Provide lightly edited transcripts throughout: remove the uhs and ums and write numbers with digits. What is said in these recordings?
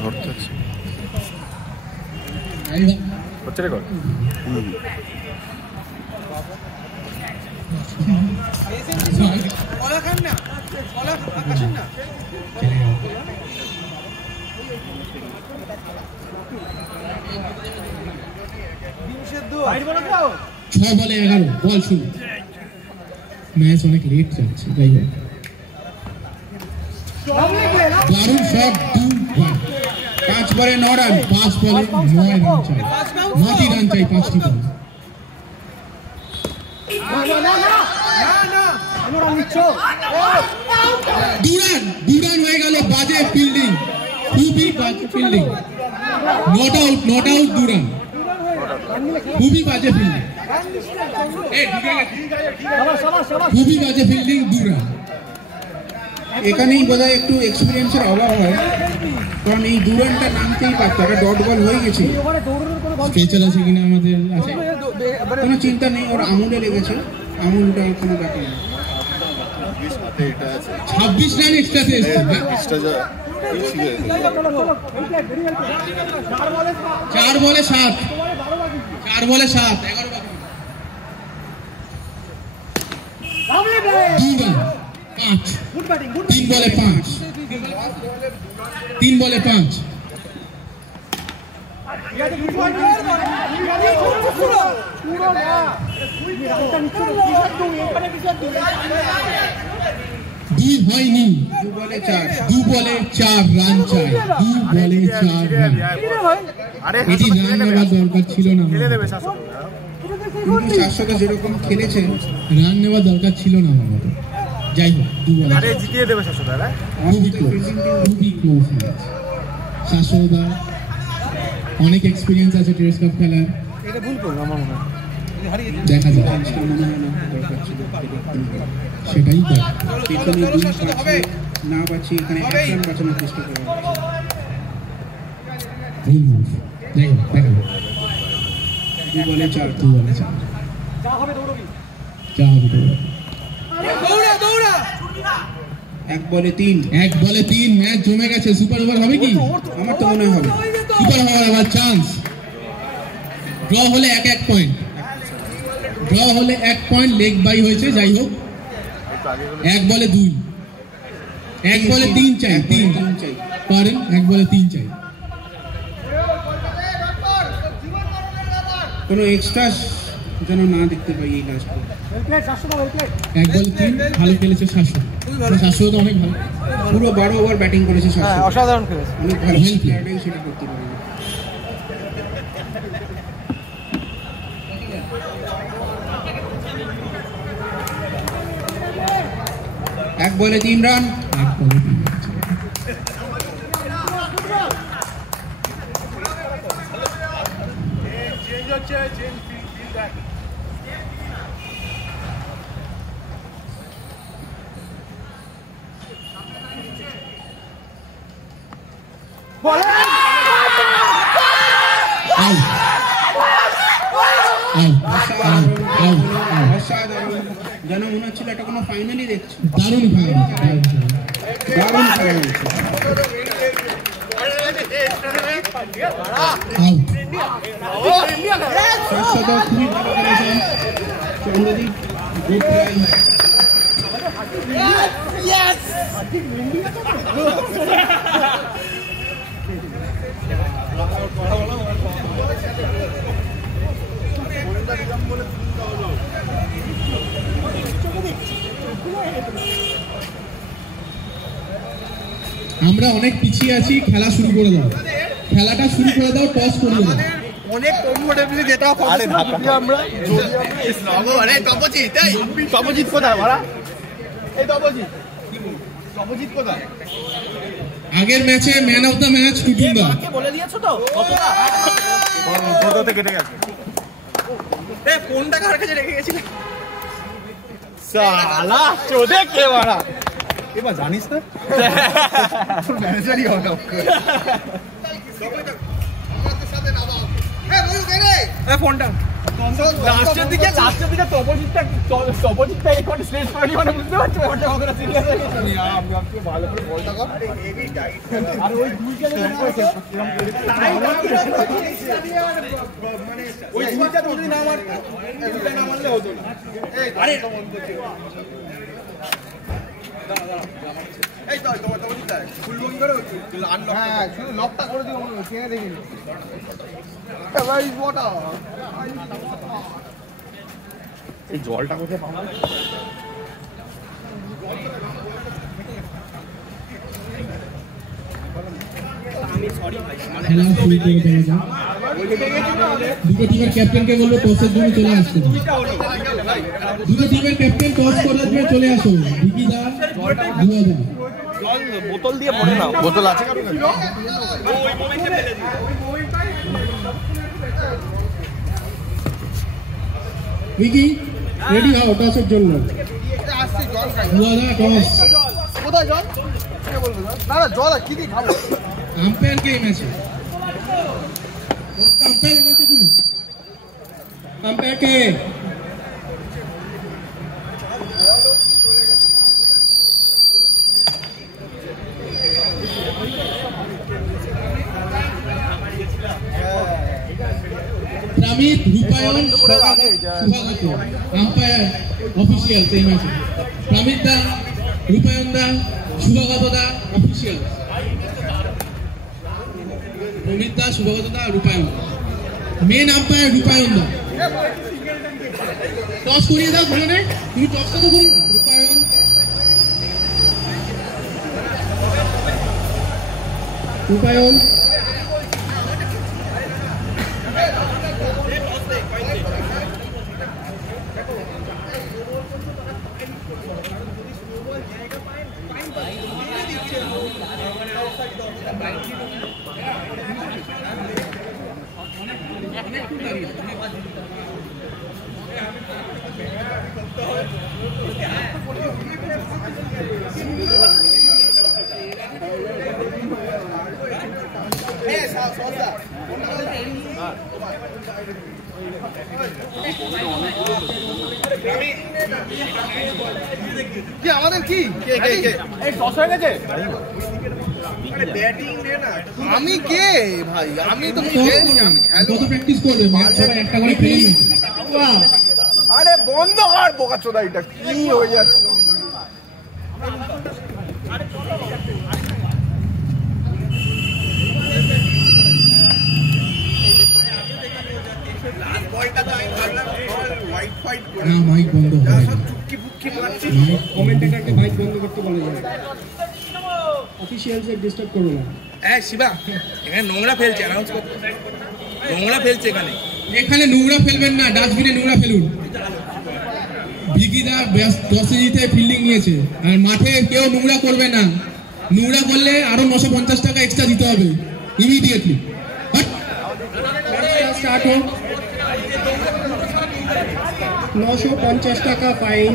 ধরতে আছে হচ্ছে রেকর্ড ছয় বলে 11 বল শুরু ম্যাচ অনেক লেট যাচ্ছে যাই হোক দারুণ শট 2-1 5 বলে 9 রান 5 বলে 9 রান চাই 9টি রান চাই 5টি বল দুরান হয়ে গেল বাজে ফিল্ডিং খুবই বাজে ফিল্ডিং নট আউট দুরান খুবই বাজে ফিল্ডিং খুবই বাজে ফিল্ডিং দুরান এখানেই বোধহয় একটু এক্সপিরিয়েন্সের অভাব হয় কারণ এই দুরানটা নামতেই পারতো একটা ডট বল হয়ে গেছে স্ট্রেচার আছে কিনা আমাদের আছে কোনো চিন্তা নেই ওর আমুলে লেগেছে আমুলটা কোনো ব্যাপার না 26 রান এক্সট্রাতে এসেছে 4 বলে 7 4 বলে 7 3 বলে 5 3 বলে 5 দুই হয়নি 2 বলে 4 রান চাই 2 বলে 4 রান এটি রান নেওয়ার দরকার ছিল না শাশ্বত যেরকম খেলেছেন রান নেওয়ার দরকার ছিল না আমার মতে যাই হোক 2 বলে জিতিয়ে দেবে শাশ্বত খুবই ক্লোজ ম্যাচ শাশ্বত অনেক এক্সপিরিয়েন্স আছে টেস্ট কাপ খেলার এটা ভুল করলো আমার মনে হয় দেখা যাক সেটাই না পাচ্ছি এখানে বাঁচানোর চেষ্টা করা দেখা 2 বলে 4 যা হবে দৌড়বি 1 বলে 3 ম্যাচ জমে গেছে সুপার ওভার হবে কি আমার তো মনে হয় হবে সুপার ওভার আবার চান্স ড্র হলে 1 পয়েন্ট লেগ বাই হয়েছে যাই হোক 1 বলে 2 1 বলে 3 চাই 3 চাই পারেন 1 বলে 3 চাই কোনো এক্সট্রা যেন না দেখতে পাই এই লাস্ট 1 বলে 3 ভালো খেলেছে শাশ্বত তো অনেক ভালো পুরো 12 ওভার ব্যাটিং করেছে শাশ্বত অসাধারণ খেলেছে অনেক ভালো প্লেয়ারটাই সেটা করতে পারে 1 বলে 3 রান 1 বলে 3 যেন মনে হচ্ছিল এটা কোনো ফাইনালি দেখছি দারুণ খেলা খুবই ভালো খেলেছেন চন্দ্রদীপ গুড ট্রাই আমরা অনেক পিছিয়ে আছি খেলাটা শুরু করে দাও টস করে দাও অনেক কমফোর্টেবলি যেটা হবে আমরা আরে তপজিৎ কোথায় মারা এই তপজিৎ কোথায় আগের ম্যাচে ম্যান অফ দ্য ম্যাচ টুটুন্দা বলে দিয়েছো তো কতটা ফটোতে কেটে গেছে ফোনটা কার কাছে রেখে গেছিল সালা চোদে কে মারা এবার জানিস না তোর ম্যানেজারই হবে ফোনটা লাস্টের দিকে তপজিৎটা এখন স্ট্রেট করেনি মানে বুঝতে পারছো ব্যাপারটা কতটা সিরিয়াস হয়ে গেছে। আমি আপনি ভালো করে বলটা কর আর ওই দুইটা মানে ওই দুইটা যদি না মারতো দুইটা না মারলে হতো না। আরে এই তো তোমার তপজিৎটা ফুল বন্ধ করে আনলক হ্যাঁ শুধু লকটা করে দিও মনে হচ্ছে দেখিনি ভাই ওটা এই জলটা কোথায় পাবো? দুটো টিমের ক্যাপ্টেনকে বললো টসের জন্য চলে আসতে। দুটো টিমের ক্যাপ্টেন টস করার জন্য চলে আসো। ভিকি দা বোতল দিয়ে পড়ে নাও। বোতল আছে ভিকি রেডি হও টসের জন্য। টস কোথায় জল? কে বলবো না না জল কি দিয়ে খাবো? আম্পায়ার কে ম্যাচে? আম্পায়ার ম্যাচে তুমি আম্পায়ার কে? প্রমিত রূপায়ণ শুভাগত আম্পায়ার অফিসিয়াল এই ম্যাচে। প্রমিত দা, রূপায়ণ দা, শুভাগত দা অফিসিয়াল। প্রমিত দা, শুভাগত দা, রূপায়ণ। মেন আম্পায়ার রূপায়ণ দা। টস করিয়ে দাও ধরে তুমি টসটা তো করি না। রূপায়ণ রূপায়ণ কি আমাদের কি এই টস হয়ে গেছে? ব্যাটিং নে না আমি কে ভাই? আমি তো কত প্র্যাকটিস করবে সবাই একটা করে খেলে। আরে বন্ধ কর বোকাচোদা, এটা কি হয়ে যাচ্ছে? না মাইক বন্ধ হয় না। কমেন্টেটরকে মাইক বন্ধ করতে বলা যায়। অফিশিয়ালসে ডিস্টার্ব করো না। শিবা এখানে নোংরা ফেলছে, অ্যানাউন্স করতে নোংরা ফেলছে এখানে। এখানে নোংরা ফেলবেন না, ডাস্টবিনে নোংরা ফেলুন। ভিকি দা টসে জিতে ফিল্ডিং নিয়েছে আর মাঠে কেউ নোংরা করবে না। নোংরা করলে আরো 950 টাকা এক্সট্রা দিতে হবে ইমিডিয়েটলি। স্টার্ট হোক। 950 টাকা ফাইন।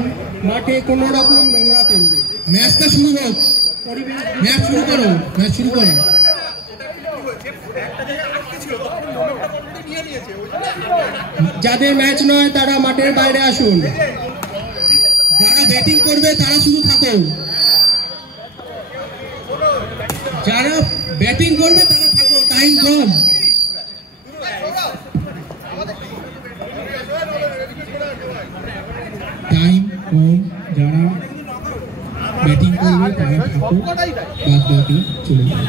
মাঠে কোনো রকম নোংরা ফেলবে। ম্যাচটা শুরু হোক। ম্যাচ শুরু করো, ম্যাচ শুরু করো। যাদের ম্যাচ নয় তারা মাঠের বাইরে আসুন। যারা ব্যাটিং করবে তারা শুধু থাকো। যারা ব্যাটিং করবে তারা থাকো, টাইম কম। টাইম কম, যারা ব্যাটিং করবে তারা থাকো, বাদ বাকি চলে যাবে।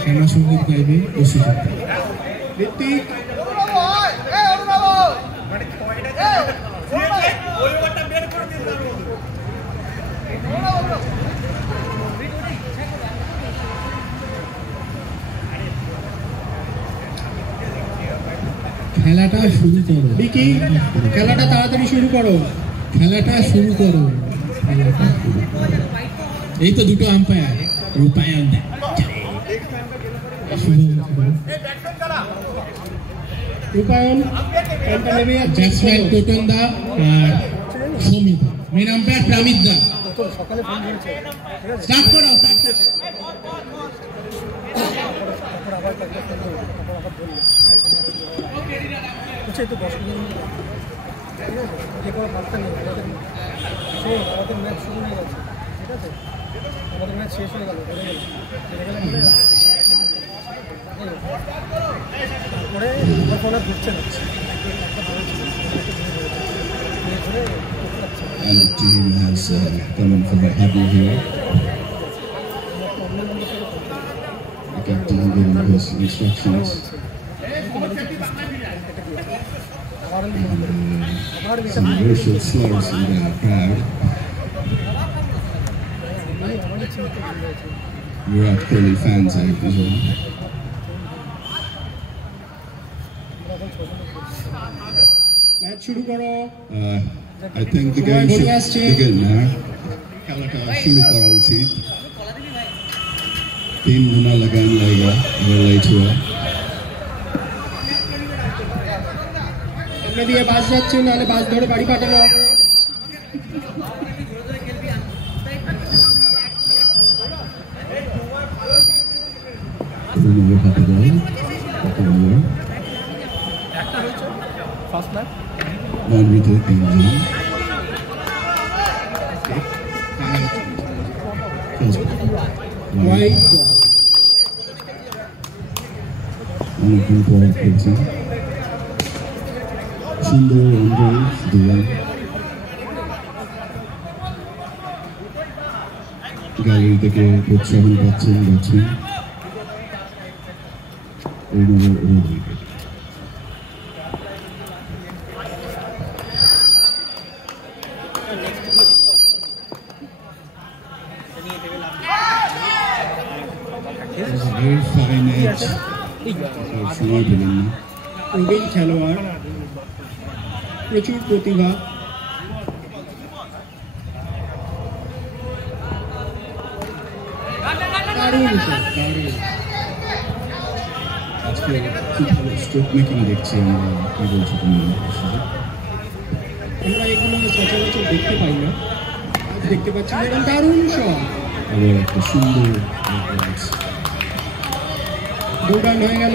শ্যামা সঙ্গীত গাইবে বসু ঋত্বিক খেলাটা শুরু করো। ভিকি খেলাটা তাড়াতাড়ি শুরু করো। খেলাটা শুরু করো। এই তো দুটো আম্পায়ার রূপায়ণ রূপায়ণ ব্যাটসম্যান টোটন দা আর সৌমিত মেন আম্পায়ার প্রামিত দা স্টার্ট করো আমাদের ম্যাচ শুরু হয়ে গেছে ঠিক আছে আমাদের ম্যাচ শেষ হয়ে গেল তারপরে ফোনে ঘুরছে না And the team has come in for a heavy here. The captain giving his instructions. Some racial slurs in the crowd. Virat Kohli fans, I presume. Match শুরু করো I think the game should begin now. খেলাটা শুরু করা উচিত 3 गुना लगान लगेगा अगर late हुआ সামনে দিয়ে বাস যাচ্ছে নাহলে বাস ধরে বাড়ি পাঠানো হবে बाउंड्री 3 जन ওয়াইড অনুকূল বল খেলছে সুন্দর অন্ডার দুয়া গ্যালারি থেকে প্রোৎসাহন পাচ্ছেন batsman over wicket very fine edge সময় পেলেন না প্রবীণ খেলোয়াড় প্রচুর প্রতিভা দারুণ দারুণ আজকে খুব ভালো স্ট্রোক মেকিং দেখছি আমরা কি বলছি তুমি আমরা এগুলো সচরাচর দেখতে পাই না আজ দেখতে পাচ্ছি এরকম দারুণ শট আবার একটা সুন্দর দৌড়ান হয়ে গেল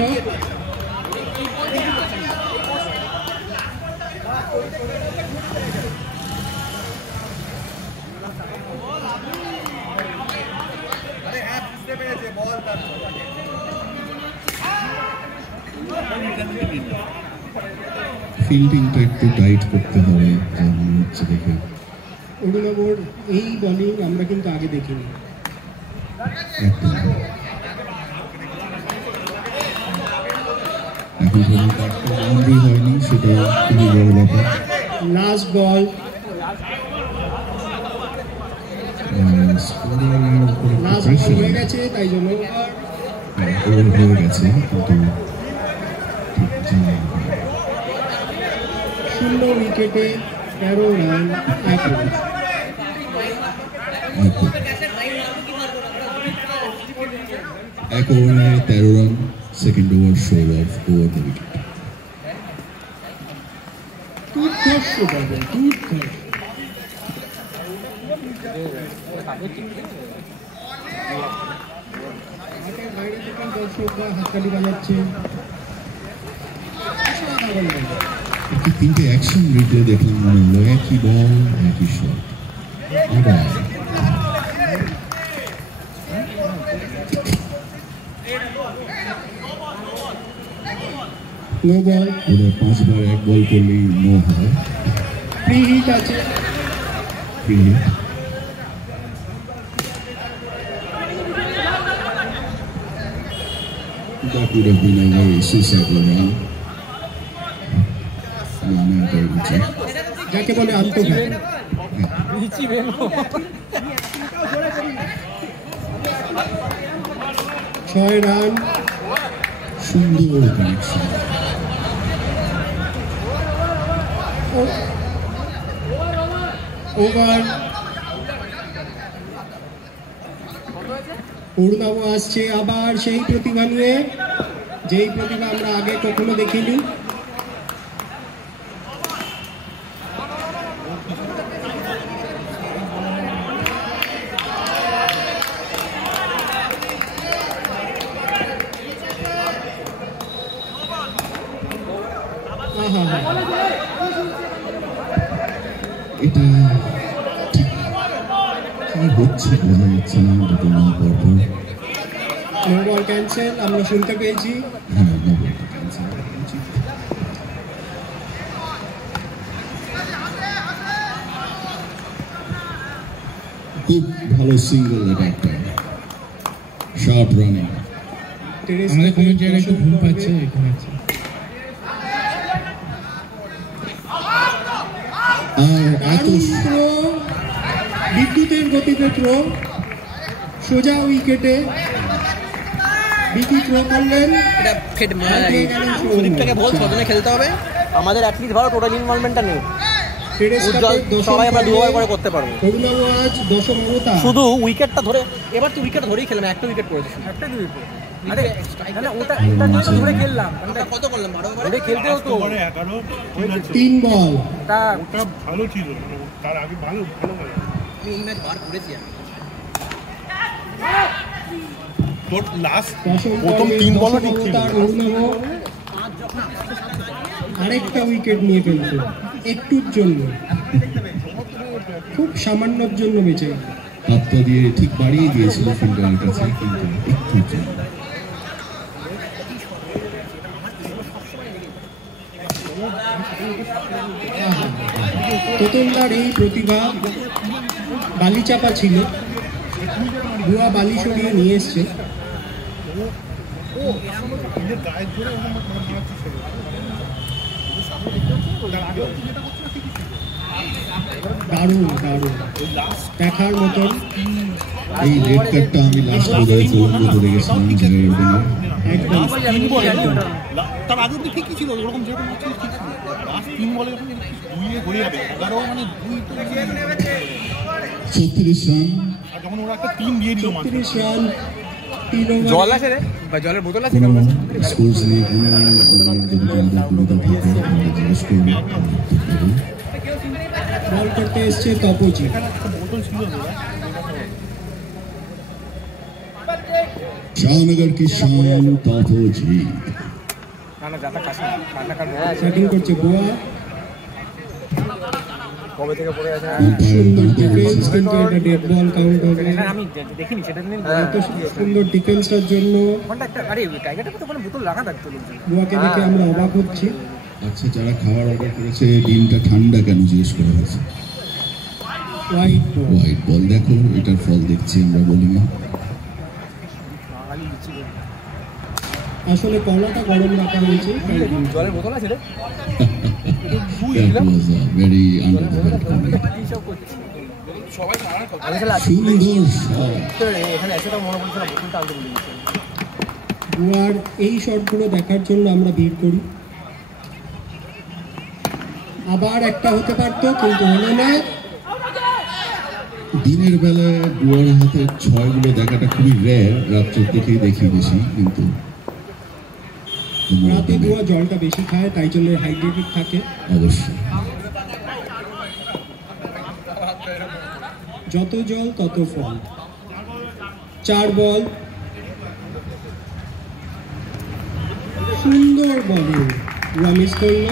ফিল্ডিংটা একটু টাইট করতে হবে যা মনে হচ্ছে দেখে অরুণাবর এই বলিং আমরা কিন্তু আগে দেখিনি একদম এখন পর্যন্ত একটা বাউন্ডারি হয়নি সেটা খুবই বড় ব্যাপার লাস্ট বল লাস্ট বল হয়ে গেছে তাই জন্য ওভার হয়ে গেছে কিন্তু শূন্য উইকেটে 13 রান 1 উইকেট এক ওভারে 13 রান সেকেন্ড ওভার শোল অফ ওভার দ্য উইকেট দুর্ধর্ষ বল দুর্ধর্ষ বাইরে থেকে দর্শকরা হাততালি বাজাচ্ছে তিনটে অ্যাকশন রিপ্লে দেখলাম মনে হলো একই বল একই শট আবার নো বল ওরা 5 বার এক বল করলেই নো হয় ফ্রি হিট আছে free hit That would have been a very suicidal run. যাকে বলে আত্মঘাত ছয় রান সুন্দর কানেকশন ওভার অরুণাভ আসছে আবার সেই প্রতিভা নিয়ে, যেই প্রতিভা আমরা আগে কখনো দেখিনি। এটা ঠিক কি হচ্ছে বোঝা যাচ্ছে না, দুটো না পরপর। নো বল ক্যান্সেল আমরা শুনতে পেয়েছি। হ্যাঁ, নো বলটা ক্যান্সেল করা উচিত। খুব ভালো সিঙ্গেল এটা একটা, শার্প রানিং। আমাদের কোনো জায়গায় একটু ঘুম পাচ্ছে এখানে আছে। আর এত থ্রো, বিদ্যুতের গতিতে থ্রো, সোজা উইকেটে বিকি থ্রো করলেন। এটা সুদীপটাকে বল ছজনে খেলতে হবে, আমাদের অ্যাটলিস্ট ভালো টোটাল ইনভলভমেন্টটা নেই, সবাই আমরা 2 ওভার করে করতে পারবো। অরুণাভ আজ দশম অবতা, শুধু উইকেটটা ধরে, এবার তো উইকেট ধরেই খেললাম, একটা উইকেট করেছি, একটা উইকেট। আরে ওটা ধরে খেললাম, ওটা কত করলাম 12 ওভারে খেলতে হতো 3 বল। ওটা ভালো ছিল, তার আগে ভালো এই ম্যাচ বার করেছি আমি। তোর লাস্ট দশম প্রথম 3 বল ঠিক ছিল। অরুণাভ আরেকটা উইকেট নিয়ে ফেলতো একটুর জন্য, খুব সামান্যর জন্য বেঁচে গেল। হাতটা দিয়ে ঠিক বাড়িয়ে দিয়েছিল ফিল্ডারের কাছে, কিন্তু একটু জন্য। তোতনদার এই প্রতিভা বালি চাপা ছিল, বুয়া বালি সরিয়ে নিয়ে এসছে। দারুণ দারুণ দেখার মতন। এই রেড কার্ডটা আমি লাস্ট বোধহয় কলম্বো ধরে গেছিলাম জয়ের ওপেনার। একদম তার আগে তো ঠিকই ছিল, ওরকম যেরকম ছিল ঠিক ছিল। লাস্ট 3 বলে যখন 2 হয়ে যাবে 11 মানে 2 তো 36 রান। আর যখন ওরা একটা টিম দিয়ে দিল 30 রান 3 ওভার। জল আছে রে বা জলের বোতল আছে? কোনো স্কোর্স নিয়ে কোনো যদি আমাদের কবিতা থাকে আমরা জিজ্ঞেস করবো। বল করতে এসছে তপজি। शाहनगर की शान तापोजी ব্যাটিং করছে বুয়া। কবে থেকে পড়ে আছে সুন্দর ডিফেন্স, কিন্তু এটা ডেড বল কাউন্ট হবে। আমি দেখিনি সেটা নিয়ে। এত সুন্দর ডিফেন্সটার জন্য কন্টাক্টর, আরে টাইগারটা তো কোনো বোতল লাগা থাকতো লোকজন। বুয়াকে দেখে আমরা অবাক হচ্ছি। আচ্ছা, যারা খাবার অর্ডার করেছে ডিমটা ঠান্ডা কেন জিজ্ঞেস করা হয়েছে। হোয়াইট বল, হোয়াইট বল, দেখো এটার ফল দেখছি আমরা বলি না। আসলে কলাটা গরম রাখা হয়েছে। জলের বোতল আছে রে? That was a very underdeveloped comment. সবাই সুন্দর shot। এখানে এসে তো মনে পড়ছে না বোতলটা আনতে ভুলে গেছি। বুয়ার এই শটগুলো দেখার জন্য আমরা ভিড় করি। আবার একটা হতে পারতো, কিন্তু হলো না। দিনের বেলায় বুয়ার হাতের ছয়গুলো দেখাটা খুবই রেয়ার, রাত্রের দিকেই দেখি বেশি, কিন্তু রাতে বুয়া জলটা বেশি খায়, তাই জন্য হাইড্রেটেড থাকে। অবশ্যই যত জল তত ফল। 4 বল, সুন্দর বলিং, বুয়া মিস করল।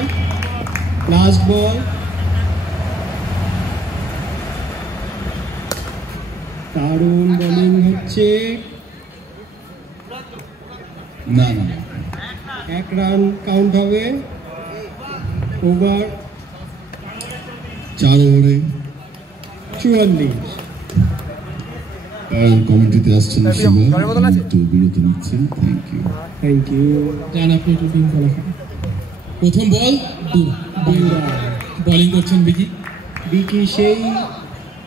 লাস্ট বল, দারুণ বোলিং হচ্ছে। না না 1 রান কাউন্ট হবে। ওভার 4 ওভারে 44। আর কমেন্ট্রিতে আসছেন শিবা, একটু বিরতি নিচ্ছেন। Thank you. Thank you. জান আপনি একটু টিম ফলাফল। প্রথম বল 2 বোলিং করছেন বিকি। বিকি সেই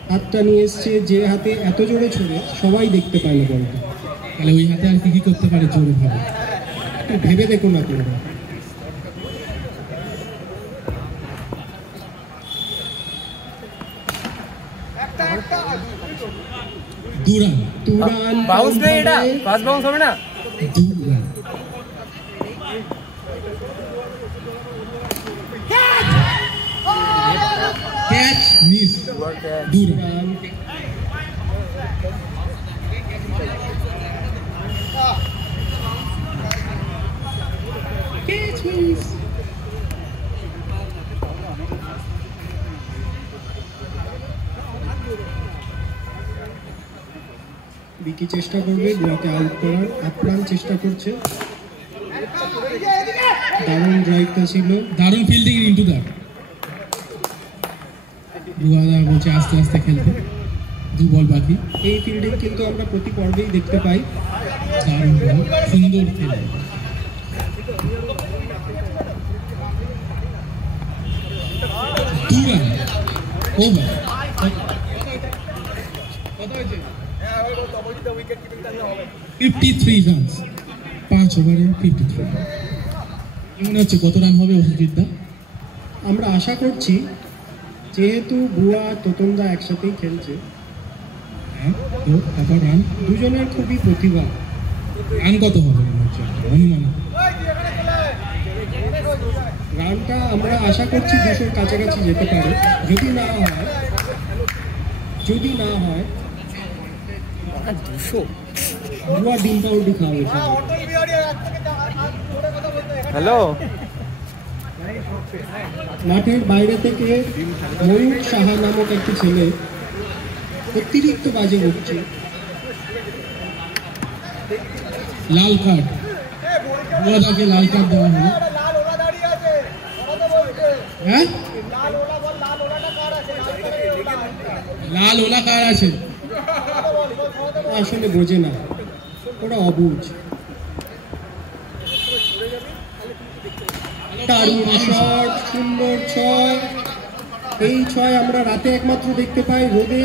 হাতটা নিয়ে এসছে যে হাতে এত জোরে ছুড়ে সবাই দেখতে পায় না বলটা। তাহলে ওই হাতে আর কি করতে পারে জোরে ভাবে, একটু ভেবে দেখুন আপনারা। দুরান বাউন্স নেই, এটা ফার্স্ট বাউন্স হবে না। দুরান ক্যাচ মিস দুরান ক্যাচ মিস বিকি চেষ্টা করবে গোয়াকে আউট করার, আপ্রাণ চেষ্টা করছে। দারুণ ড্রাইভটা ছিল, দারুণ ফিল্ডিং ইনটু দ্যাট। গোয়াদা বলছে আস্তে আস্তে খেলতে, 2 বল বাকি। এই ফিল্ডিং কিন্তু আমরা প্রতি পর্বেই দেখতে পাই। দারুণ বল, সুন্দর খেলে। দুরান ওভার 53 রানস, 5 ওভারে 53। মনে হচ্ছে কত রান হবে অসুজিৎদা? আমরা আশা করছি, যেহেতু বুয়া তোতনদা একসাথেই খেলছে, রান দুজনের খুবই প্রতিভা। রান কত হবে মনে হচ্ছে অনুমান? রানটা আমরা আশা করছি 200-র কাছাকাছি যেতে পারে। যদি না হয় 200। বুয়া ডিম পাউডি খাওয়াবে। হ্যালো, মাঠের বাইরে থেকে ময়ূর সাহা নামক একটি ছেলে অতিরিক্ত বাজে বকছে। লাল কার্ড, বুয়াদাকে লাল কার্ড দেওয়া হলো। হ্যাঁ, লাল ওলা কার আছে? আসলে বোঝে না, ওরা অবুঝ। দারুণ শট, সুন্দর ছয়। এই ছয় আমরা রাতে একমাত্র দেখতে পাই, রোদে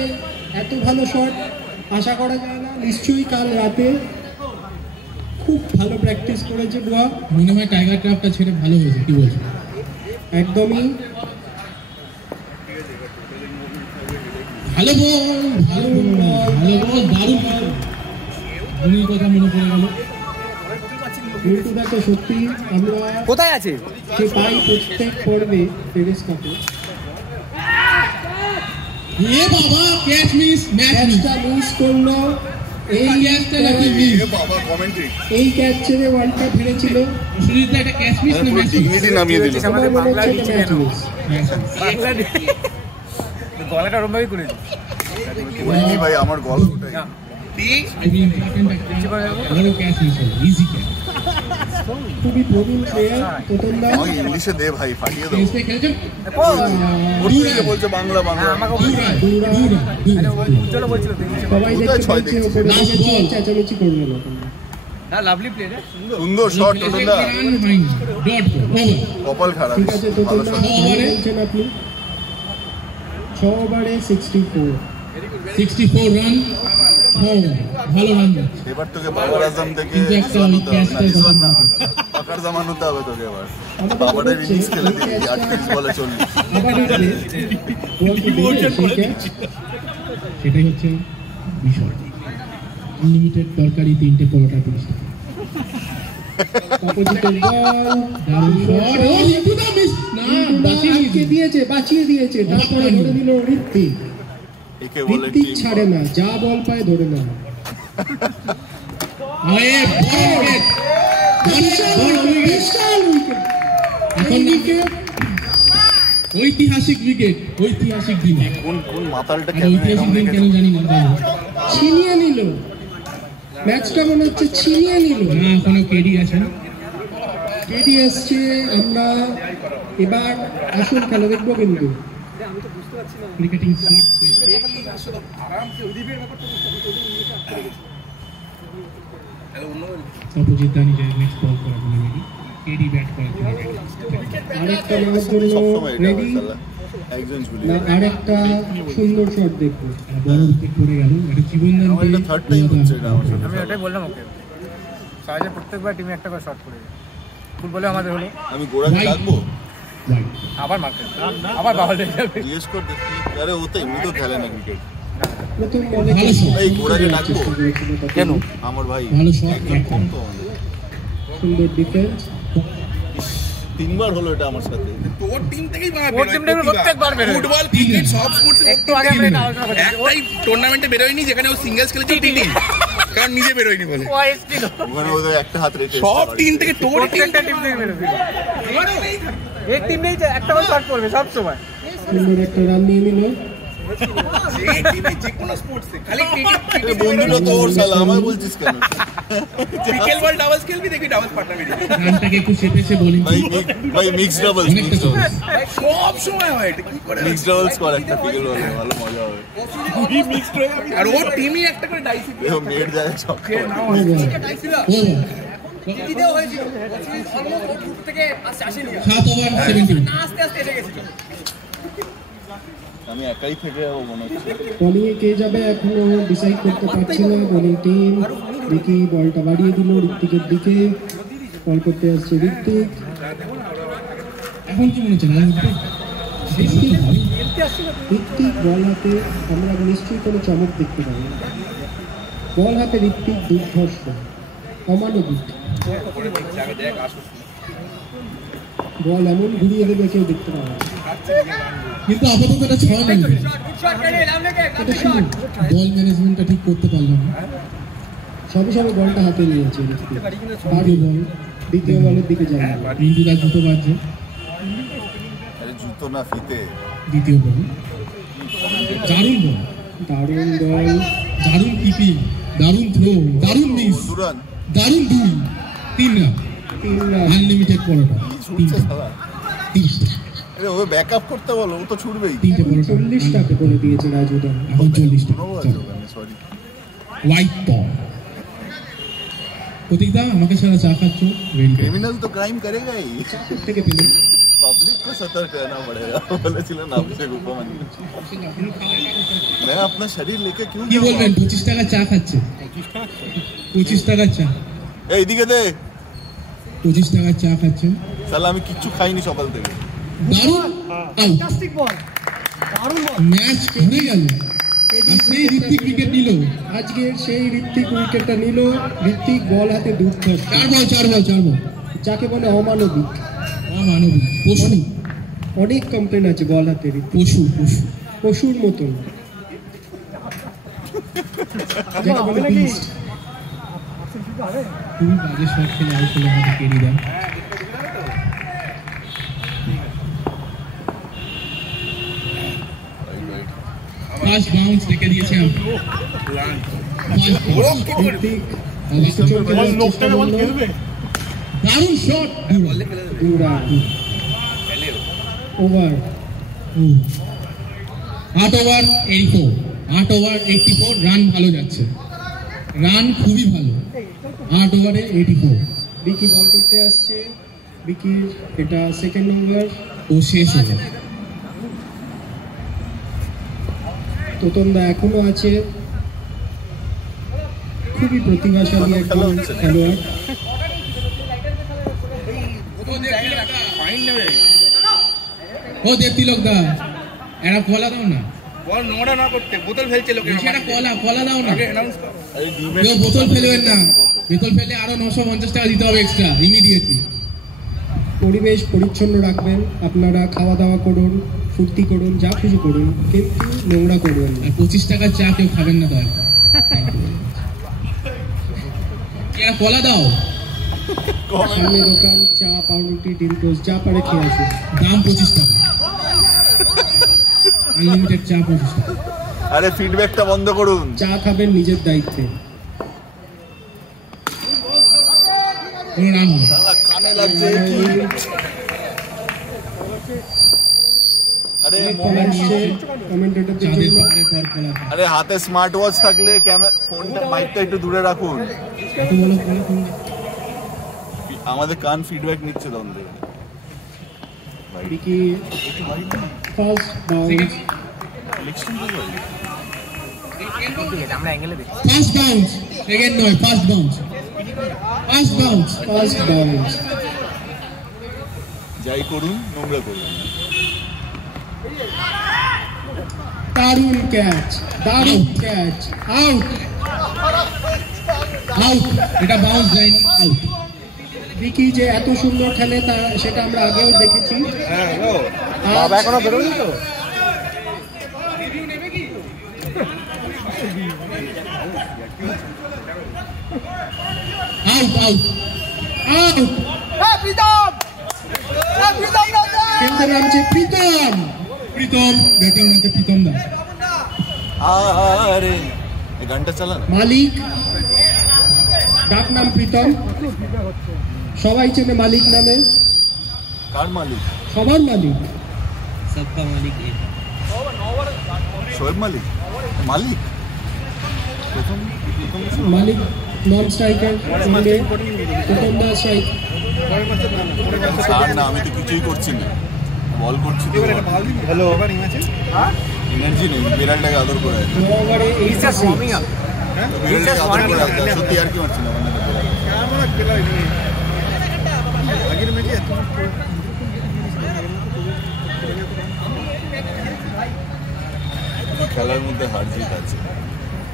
এত ভালো শট আশা করা যায় না। নিশ্চয়ই কাল রাতে খুব ভালো প্র্যাকটিস করেছে বুয়া। মনে হয় টাইগার ক্রাফটটা ছেড়ে ভালো হয়েছে, কি বলছো? একদমই ভালো বল, ভালো বল, ভালো বল, দারুণ বল। ধোনির কথা মনে পড়ে গেল। কিন্তু দেখো, সত্যি আমরা কোথায় আছে সে পাই প্রত্যেক পর্বে টেরেস কাপে। এ বাবা, ক্যাচ মিস, ম্যাচটা মিস করলো। এই ক্যাচটা নাকি মিস? এ বাবা, কমেন্ট্রি। এই ক্যাচ ছেড়ে ওয়ার্ল্ড কাপ হেরেছিল। সুজিত একটা ক্যাচ মিস না ম্যাচ ডিগনিটি নামিয়ে দিল। আমাদের বাংলা ম্যাচ মিস। বাংলা গলাটা ওরম ভাবেই করেছে। বলিনি ভাই, আমার গলা ওটাই। খুবই প্রবীণ প্লেয়ার তোতনদা। আমাকে ইংলিশে দে ভাই, ফাটিয়ে দাও। টেস্টে খেলেছেন? ওরা বলছে বাংলা বাংলা। চলো বলছিল সবাই দেখতে ছয় পাচ্ছে, দেখছি। ওপরে দেখেছে, চেঁচামেচি করবে না। না, লাভলি প্লেয়ার। সুন্দর শট তোতনদা। ওভার। কপাল খারাপ। ঠিক আছে ভালো তোতনদা, শট। ভালো বলছেন আপনি। 6 ওভারে 64 রান, 6 ভালো রান। এবার তোকে বাবার আজম থেকে কিন্তু একটা ওই ক্যাচটা পাকার জামান হতে হবে তোকে এবার। বাবাটা ইনিংস খেলে দিবি 38 বলে 40। আবার সেটাই হচ্ছে বিষয়। আনলিমিটেড তরকারি 3টে পরোটা 30 টাকা। অপোজিটের বল, দারুণ শট। ও লিটু দা মিস না, বাঁচিয়ে দিয়েছে। তারপরে ধরে দিল ঋত্বিক। একে বলে ঋত্বিক টিম। ছাড়ে না, যা বল পায় ধরে না। ঐতিহাসিক উইকেট, ঐতিহাসিক দিন। কোন মাতালটা ঐতিহাসিক দিন কেন জানি না, ছিনিয়ে নিল ম্যাচটা, মনে হচ্ছে ছিনিয়ে নিল। না, এখনো কেডি আছেন, কেডি আসছে। আমরা এবার আসল খেলা দেখবো কিন্তু। ক্রিকেটিং শট অপোজিট দানি যায় নেক্সট বল করার জন্য রেডি। কেডি ব্যাট করার জন্য রেডি। আরেকটা নেওয়ার জন্য রেডি। একজন ঝুলি। না, আরেকটা সুন্দর শট দেখবো। বড় উইকেট পড়ে গেল, এটা জীবনদান। এটা থার্ড টাইম হচ্ছে এটা আমার সাথে। আমি ওটাই বললাম ওকে, সহজে প্রত্যেকবার টিমে একটা করে শট পড়ে যায়। ফুটবলে আমাদের হলো আমি গোড়াকে ডাকবো, আবার মার্কেট, আবার বাউল হয়ে যাবে। জিজ্ঞেস কর দেখি। আরে ও তো এমনি তো খেলে না ক্রিকেট। প্রথম বলে ভালো shot। এই ঘোড়াকে ডাকবো কেন? আমার ভাই ভালো শট একদম কম তো আমাদের। সুন্দর ডিফেন্স। 3 বার হলো এটা আমার সাথে। তোর টিম থেকেই ওর team থেকে প্রত্যেকবার বেরোয়। ফুটবল ক্রিকেট সব স্পোর্টস একটু আগে আমরা এটা আলোচনা করছি। একটাই টুর্নামেন্টে বেরোয়নি যেখানে ও সিঙ্গেলস খেলেছে টিটি কারণ নিজে বেরোয়নি বলে ওয়াইস ছিল ওখানে ওদের একটা হাত রেখে সব টিম থেকে তোর টিম প্রত্যেকটা টিম থেকে বেরোবে এক টিম নেই যে একটা করে শট পড়বে সব সময় সুন্দর একটা রান নিয়ে নিল। যে কোনো স্পোর্টসে খালি বন্ধুটা তো ওর শালা আমায় বলছিস কেন? ক্রিকেট বল ডাবলস খেলবি দেখবি ডাবলস পার্টনার মেরে রানটাকে একটু চেপে সে বোলিং ভাই মিক্স ডাবলস অনেকটা চলে। সব সময় হয় এটা কি করে মিক্স ডাবলস কর একটা ক্রিকেট বলে ভালো মজা হবে। আর ওর টিমই একটা করে ডাইসি এরকম নেট যায় সব সাত ওভার 17। আমি একাই থেকে যাবো মনে হচ্ছে। বলিং এ কে যাবে এখনো ডিসাইড করতে পারছি না বোলিং টিম। রিকি বলটা বাড়িয়ে দিল ঋত্বিকের দিকে। বল করতে আসছে ঋত্বিক। এখন কি মনে হচ্ছে না ঋত্বিক বল হাতে আমরা নিশ্চয়ই কোনো চমক দেখতে পাবো। বল হাতে ঋত্বিক দুর্ধর্ষ অমানবিক। বল এমন ঘুরিয়ে দেবে কেউ দেখতে পাবে না। কিন্তু আপাতত এটা 6 রান। এটা শুনুন বল ম্যানেজমেন্টটা ঠিক করতে পারলাম না। সবে সবে বলটা হাতে নিয়েছে ঋত্বিক। বাড়ি বল দ্বিতীয় বলের দিকে যায় না। রিন্টুদা জুতো বাজছে আরে জুতো না ফিতে। দ্বিতীয় বল। দারুণ বল, দারুণ বল। দারুণ কিপিং, দারুণ থ্রো, দারুণ মিস, দুরান দারুণ 2, 3 রান। 3 রান। আনলিমিটেড পরোটা ছুটছে শালা। 30টা। আরে ও ব্যাকআপ করতে বলো ও তো ছুটবেই। 3টে পরোটা 40টাকে করে দিয়েছে রাজুদা। এখন 40টা। কোনো আছে ওখানে সরি। White ball. প্রতীকদা আমাকে সারা চা খাচ্ছ ভেরি গুড। क्रिमिनल तो क्राइम करेगा ही। থেকে পেলে पब्लिक को सतर्क रहना पड़ेगा। बोले चलो ना आपसे ऊपर मन। मैं अपना शरीर लेके क्यों কি বলবেন? 25 টাকা চা খাচ্ছে। 25 টাকার চা। এই দিকে দে 25 টাকার চা খাচ্ছেন। শালা আমি কিচ্ছু খাইনি সকাল থেকে। দারুণ আউট। ম্যাচ ঘুরে গেল। আর সেই ঋত্বিক উইকেট নিল। আজকে সেই ঋত্বিক উইকেটটা নিল। ঋত্বিক বল হাতে দুর্ধর্ষ 4 বল। যাকে বলে অমানবিক। অমানবিক, পশু, অনেক কমপ্লেন আছে বল হাতে ঋত্বিক। পশু। পশুর মতন যাকে বলে beast। খুবই বাজে শট খেলে আউট হলে আমাকে কেড়ে দেন। ফার্স্ট বাউন্স রেখে দিয়েছে আমি। ঋত্বিক লোকটাকে বল খেলবে। দারুণ শট। দুরা ওভার 8 ওভার 84 রান ভালো যাচ্ছে। রান খুবই ভালো। 8 ওভারে 84। বিকি বল করতে আসছে। বিকির এটা সেকেন্ড ওভার। ও শেষ ওভার। তোতনদা এখনো আছে। খুবই প্রতিভাশালী একজন খেলোয়াড়। ও দেবতিলক দা একটা কলা দাও না। বল নোংরা না করতে বোতল ফেলছে লোকে সেটা কলা দাও না। অ্যানাউন্স কর আরে ডিমে কেউ বোতল ফেলবেন না। বোতল ফেলে আরো 950 টাকা দিতে হবে এক্সট্রা ইমিডিয়েটলি। পরিবেশ পরিচ্ছন্ন রাখবেন। আপনারা খাওয়া দাওয়া করুন, ফুর্তি করুন, যা খুশি করুন, কিন্তু নোংরা করবেন না। আর 25 টাকার চা কেউ খাবেন না দয়া করে। একটা কলা দাও। সামনে দোকান, চা, পাউরুটি, ডিম টোস্ট যা পারে খেয়ে আসুন। দাম 25 টাকা। আনলিমিটেড চা 25 টাকা। আরে ফিডব্যাকটা বন্ধ করুন। চা খাবেন নিজের দায়িত্বে। কোনো রান হলো। শালা কানে লাগছে কি? আরে কমেন্টেটরদের চাঁদের জন্য পাহাড়ে পর কলা খায়। আরে হাতে স্মার্ট ওয়াচ থাকলে ফোনটা মাইকটা একটু দূরে রাখুন। এত বড় কলা কোন আমাদের কান ফিডব্যাক নিচ্ছে তখন থেকে। বিকি ফার্স্ট বাউন্স। আমরা অ্যাঙ্গেলে দেখি ফার্স্ট বাউন্স। সেকেন্ড নয়, ফার্স্ট বাউন্স। First bounce. যাই করুন নোংরা করুন। দারুণ ক্যাচ, দারুণ ক্যাচ, আউট আউট, এটা বাউন্স যায়নি, আউট। ভিকি যে এত সুন্দর খেলে তা সেটা আমরা আগেও দেখেছি। বাবা এখনো বেরোনি তো। Out out out. খেলতে নামছে প্রীতম, প্রীতম ব্যাটিং নামছে প্রীতম দাস। আরে এই গানটা চালা না। মালিক, ডাক নাম প্রীতম, সবাই চেনে মালিক নামে। কার মালিক? সবার মালিক। সবকা মালিক এক। শোয়েব মালিক মালিক প্রথম মালিক নন স্ট্রাইকার, প্রথম দা স্ট্রাইক। আর না, আমি তো কিছুই করছি না, বল করছি তো। হ্যালো এবার ইমেছে এনার্জি নেই, বিড়ালটাকে আদর করে আছে। 9 ওভারে 8 বিড়ালটাকে আদর করে আছে, সত্যি আর কি মারছি না মানে তো বিড়াল। আমরা খেলাই আগের ম্যাচে এত খেলার মধ্যে হার জিত আছে,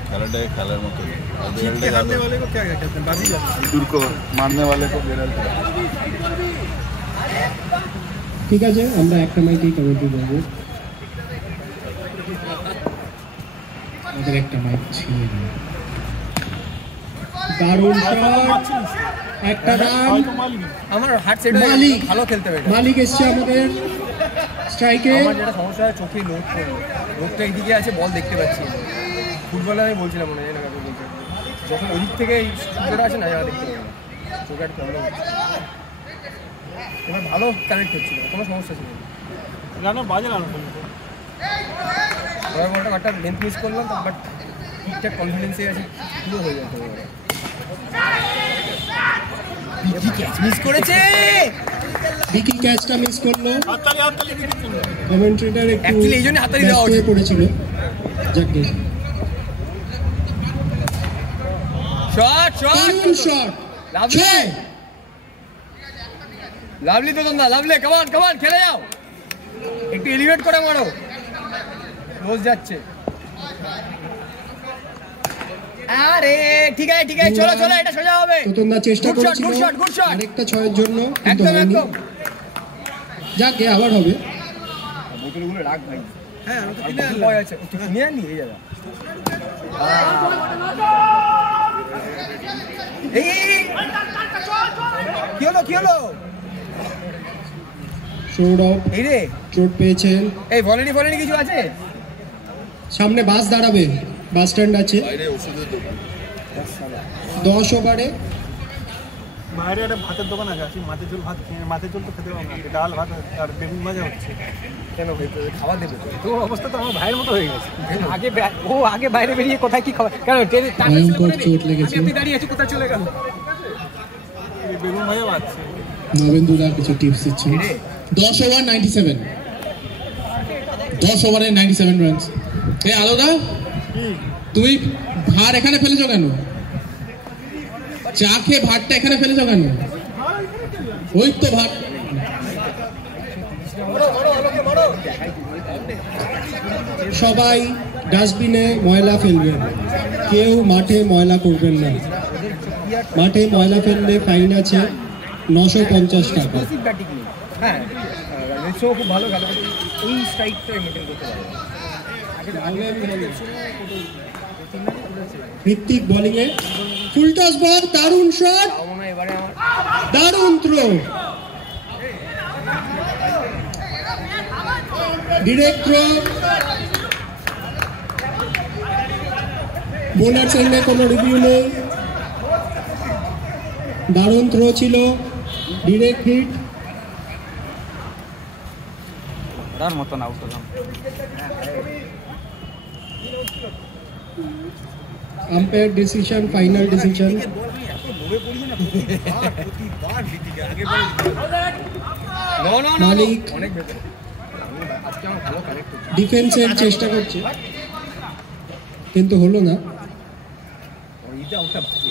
খেলাটাকে খেলার মতো। আর বিড়ালটাকে खेलने আদর वाले को क्या कहते हैं बाजी जाती ইঁদুর কো মারনে वाले को বিড়াল। ঠিক আছে, আমরা একটা মাইকেই কমেন্ট্রি করবো। আমাদের একটা মাইক ছিল না। দারুণ শট, একটা রান। আমার হার্ট সেট মালিক, ভালো খেলতে হবে। মালিক এসছে আমাদের স্ট্রাইকে। আমার যেটা সমস্যা হয় চোখে লোড করবো, লোডটা এইদিকে আছে, বল দেখতে পাচ্ছি না। ফুটবলে আমি বলছিলাম মনে হয় না কাকে বলতে, যখন ওদিক থেকে এই সুযোগটা আছে না যারা দেখতে পাবো না, চোখে একটা প্রবলেম হচ্ছে। এবার ভালো কানেক্ট হচ্ছিল, কোনো সমস্যা ছিল না। गाना बाजे लाना পরের বলটা একটা লেন্থ মিস করলাম, বাট ঠিকঠাক কনফিডেন্সে আছে, পুরো হয়ে যেত। মিস করেছে, ভিকি ক্যাচটা মিস করলো। हाथताली हाथताली दिखती है কমেন্ট্রিটার একটু Actually এই জন্য হাততালি দেওয়া ব্যস্ত হয়ে উচিত। পড়েছিল। যাকে শট শট দারুণ শট, লাভলি, ছয়। লাভলি তো তোমরা, লাভলি, কামান কামান খেলে যাও, একটু এলিভেট করে মারো, ক্লোজ যাচ্ছে। আরে ঠিক আছে ঠিক আছে, চলো চলো, এটা সোজা হবে। তোতনদা চেষ্টা Good shot, করেছিল good shot, good shot। আরেকটা ছয়ের জন্য, কিন্তু একদম হয়নি। একদম। যাকে আবার হবে। বোতলগুলো রাখ ভাই। হ্যাঁ আমি তো কিনে আনলাম, আছে তুই কিনে আনলি এই জায়গা। এই কি হলো কি হলো? সৌরভ এই রে, চোট পেয়েছেন। এই ভলেনি ভলেনি কিছু আছে? সামনে বাস দাঁড়াবে, বাস স্ট্যান্ড আছে। বাইরে ওষুধের দোকান। 10 ওভারে বাইরে একটা ভাতের দোকান আছে, আসি মাছের ঝোল ভাত খেয়ে, মাছের ঝোল তো খেতে পারবো না, ডাল ভাত আর বেগুন ভাজা হচ্ছে। কেন ভাই খাবার দেবে তো? তো অবস্থা তো আমার ভাইয়ের মতো হয়ে গেছে। আগে বাইরে বেরিয়ে কোথায় কি খাবার, কেন ট্রেনে ভয়ঙ্কর চোট লেগেছে। আমি দাঁড়িয়ে আছি, কোথায় চলে গেল? এই বেগুন ভাজা বাচ্ছে। নবেন্দুদা কিছু টিপস দিচ্ছেন। 10 ওভার 97, 10 ওভারে 97 রানস। এ আলোদা, তুমি ভার এখানে ফেলেছো কেন? চা খেয়ে ভাতটা এখানে ফেলেছো কেন? ওই তো ভাত। সবাই ডাস্টবিনে ময়লা ফেলবেন, কেউ মাঠে ময়লা করবেন না। মাঠে ময়লা ফেললে ফাইন আছে 950 টাকা। ব্যাটিং নেই। হ্যাঁ রেসও খুব ভালো খেলা, এই স্ট্রাইকটা মেনটেন করতে পারে। ঋত্বিক বোলিং এ ফুল টস বল, দারুণ শট, তাও মনে হয় এবারে আমার দারুণ থ্রো, ডিরেক্ট থ্রো। বোলার সাইডে কোনো রিভিউ নেই, দারুণ থ্রো ছিল, ডিরেক্ট হিট। তার মতন আউট হলাম। Umpire decision, final decision. মালিক অনেক বেটার, আজকে আমার ভালো কানেক্ট হচ্ছে। ডিফেন্সের চেষ্টা করছে, কিন্তু হলো না। এইটা ওটা ভালো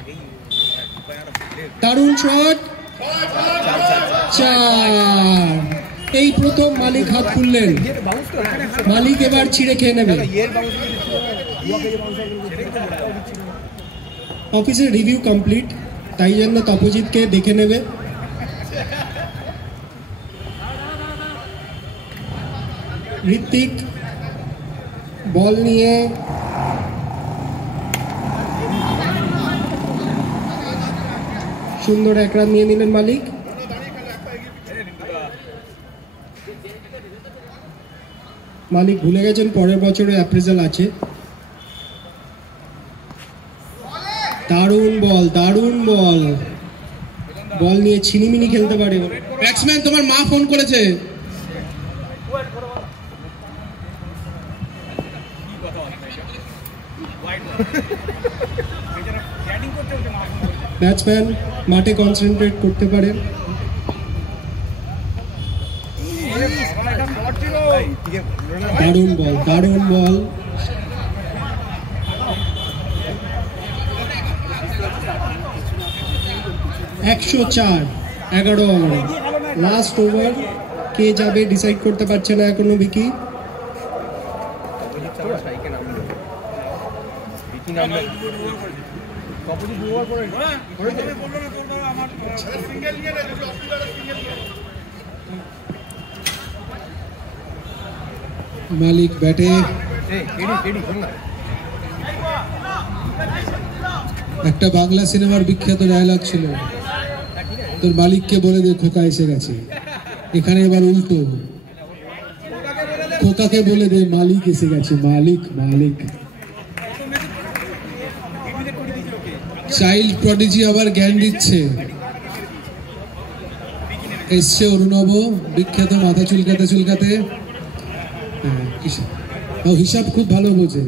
আগেই দারুণ শট, 4। এই প্রথম মালিক হাত খুললেন। মালিক এবার ছিঁড়ে খেয়ে নেবে। অফিসের রিভিউ কমপ্লিট, তাই জন্য তপজিৎকে দেখে নেবে। ঋত্বিক বল নিয়ে সুন্দর এক রান নিয়ে নিলেন মালিক। মালিক ভুলে গেছেন পরের বছরে অ্যাপ্রেজাল আছে। দারুণ বল, দারুণ বল। বল নিয়ে ছিনিমিনি খেলতে পারে। ব্যাটসম্যান তোমার মা ফোন করেছে। ব্যাটসম্যান মাঠে কনসেন্ট্রেট করতে পারেন। দারুণ বল, দারুণ বল। $104, 11 ওভারে লাস্ট ওভার। কে যাবে ডিসাইড করতে পারছে না এখনো বিকি। মালিক ব্যাটে। একটা বাংলা সিনেমার বিখ্যাত ডায়লগ ছিল, তোর মালিককে বলে দে খোকা এসে গেছে। এখানে এবার উল্টো, খোকাকে বলে দে মালিক এসে গেছে। মালিক মালিক। চাইল্ড প্রডিজি আবার জ্ঞান দিচ্ছে। এসছে অরুণব, বিখ্যাত মাথা চুলকাতে চুলকাতে। হিসাব খুব ভালো বোঝে।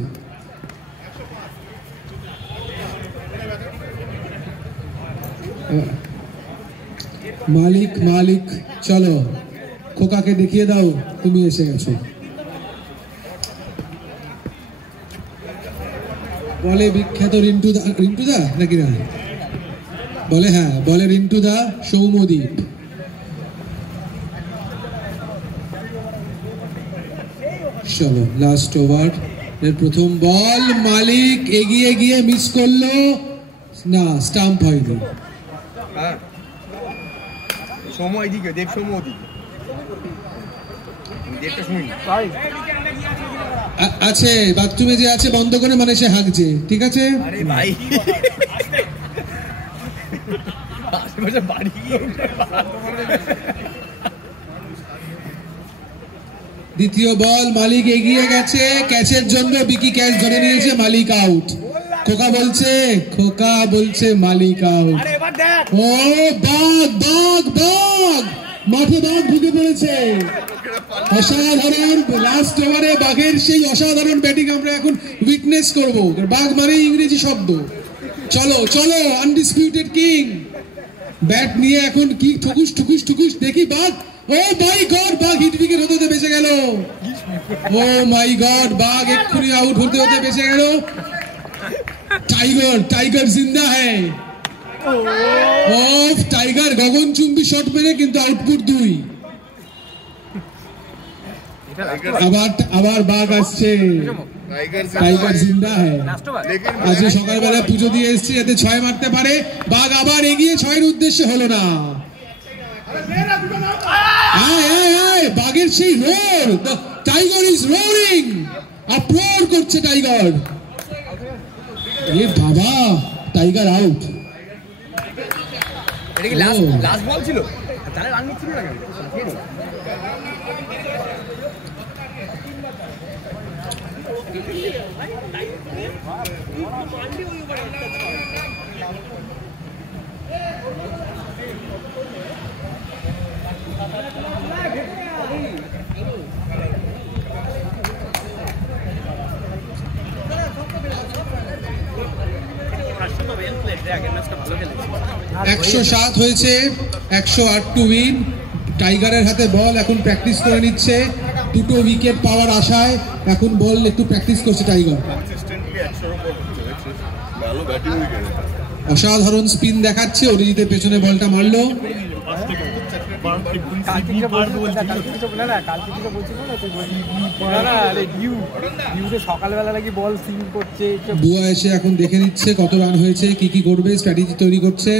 মালিক মালিক চলো, খোকাকে দেখিয়ে দাও তুমি এসে গেছো। বলে বিখ্যাত রিন্টু দা, রিন্টু দা নাকি না বলে, হ্যাঁ বলে রিন্টু দা সৌম্যদীপ। চলো লাস্ট ওভার এর প্রথম বল। মালিক এগিয়ে গিয়ে মিস করলো না, স্টাম্প হয়নি। আছে বাথরুমে যে আছে বন্ধ করে, মানে সে হাঁকছে, ঠিক আছে। দ্বিতীয় বল, মালিক এগিয়ে গেছে, ক্যাচের জন্য বিকি ক্যাচ ধরে নিয়েছে, মালিক আউট। খোকা বলছে মালিক আউট। ও বাঘ বাঘ বাঘ, মাঠে বাঘ ঢুকে পড়েছে। অসাধারণ লাস্ট ওভারে বাঘের সেই অসাধারণ ব্যাটিং আমরা এখন উইটনেস করব। বাঘ মানে ইংরেজি শব্দ। চলো চলো, আনডিসপিউটেড কিং ব্যাট নিয়ে এখন কি ঠুকুস ঠুকুস ঠুকুস, দেখি বাঘ। ও মাই গড, বাঘ হিট উইকেট হতে হতে বেঁচে গেল। ও মাই গড, বাঘ এক্ষুনি আউট হতে হতে বেঁচে গেল। টাইগার জিন্দা হ্যায়। অফ টাইগার গগনচুম্বী শট মেরে কিন্তু আউটপুট 2। আবার বাঘ আসছে। টাইগার জিন্দা হ্যায়। আজকে সকালবেলা পুজো দিয়ে এসেছি যাতে 6 মারতে পারে। বাঘ আবার এগিয়ে 6-এর উদ্দেশ্যে, হলো না। বাঘের সেই রোর, টাইগার ইজ রোরিং, আপ্রোর করছে টাইগার। এ বাবা, টাইগার আউট। এটা কি লাস্ট বল ছিল? তাহলে রান নিচ্ছিল না কেন? 107 হয়েছে, 108 টু উইন। টাইগারের হাতে বল, এখন প্র্যাকটিস করে নিচ্ছে। 2টো উইকেট পাওয়ার আশায় এখন বল একটু প্র্যাকটিস করছে টাইগার। অসাধারণ স্পিন দেখাচ্ছে। অরিজিতের পেছনে বলটা মারলো। কালকে কিছু বলছিল না, তুই বলছিস না আরে ডিউতে সকালবেলা নাকি বল সিং করছে। বুয়া এসে এখন দেখে নিচ্ছে কত রান হয়েছে, কি কি করবে, স্ট্র্যাটেজি তৈরি করছে।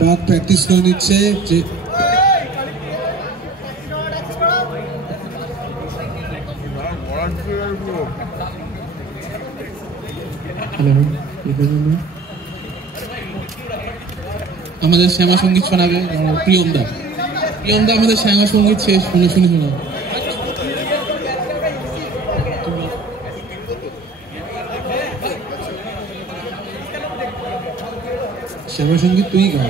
বাঘ প্র্যাকটিস করে নিচ্ছে যে আমাদের শ্যামা সঙ্গীত শোনাবে প্রিয়মদা। প্রিয়মদা আমাদের শ্যামা সঙ্গীত শেষ শুনে শোনা। শ্যামা সঙ্গীত তুই গা।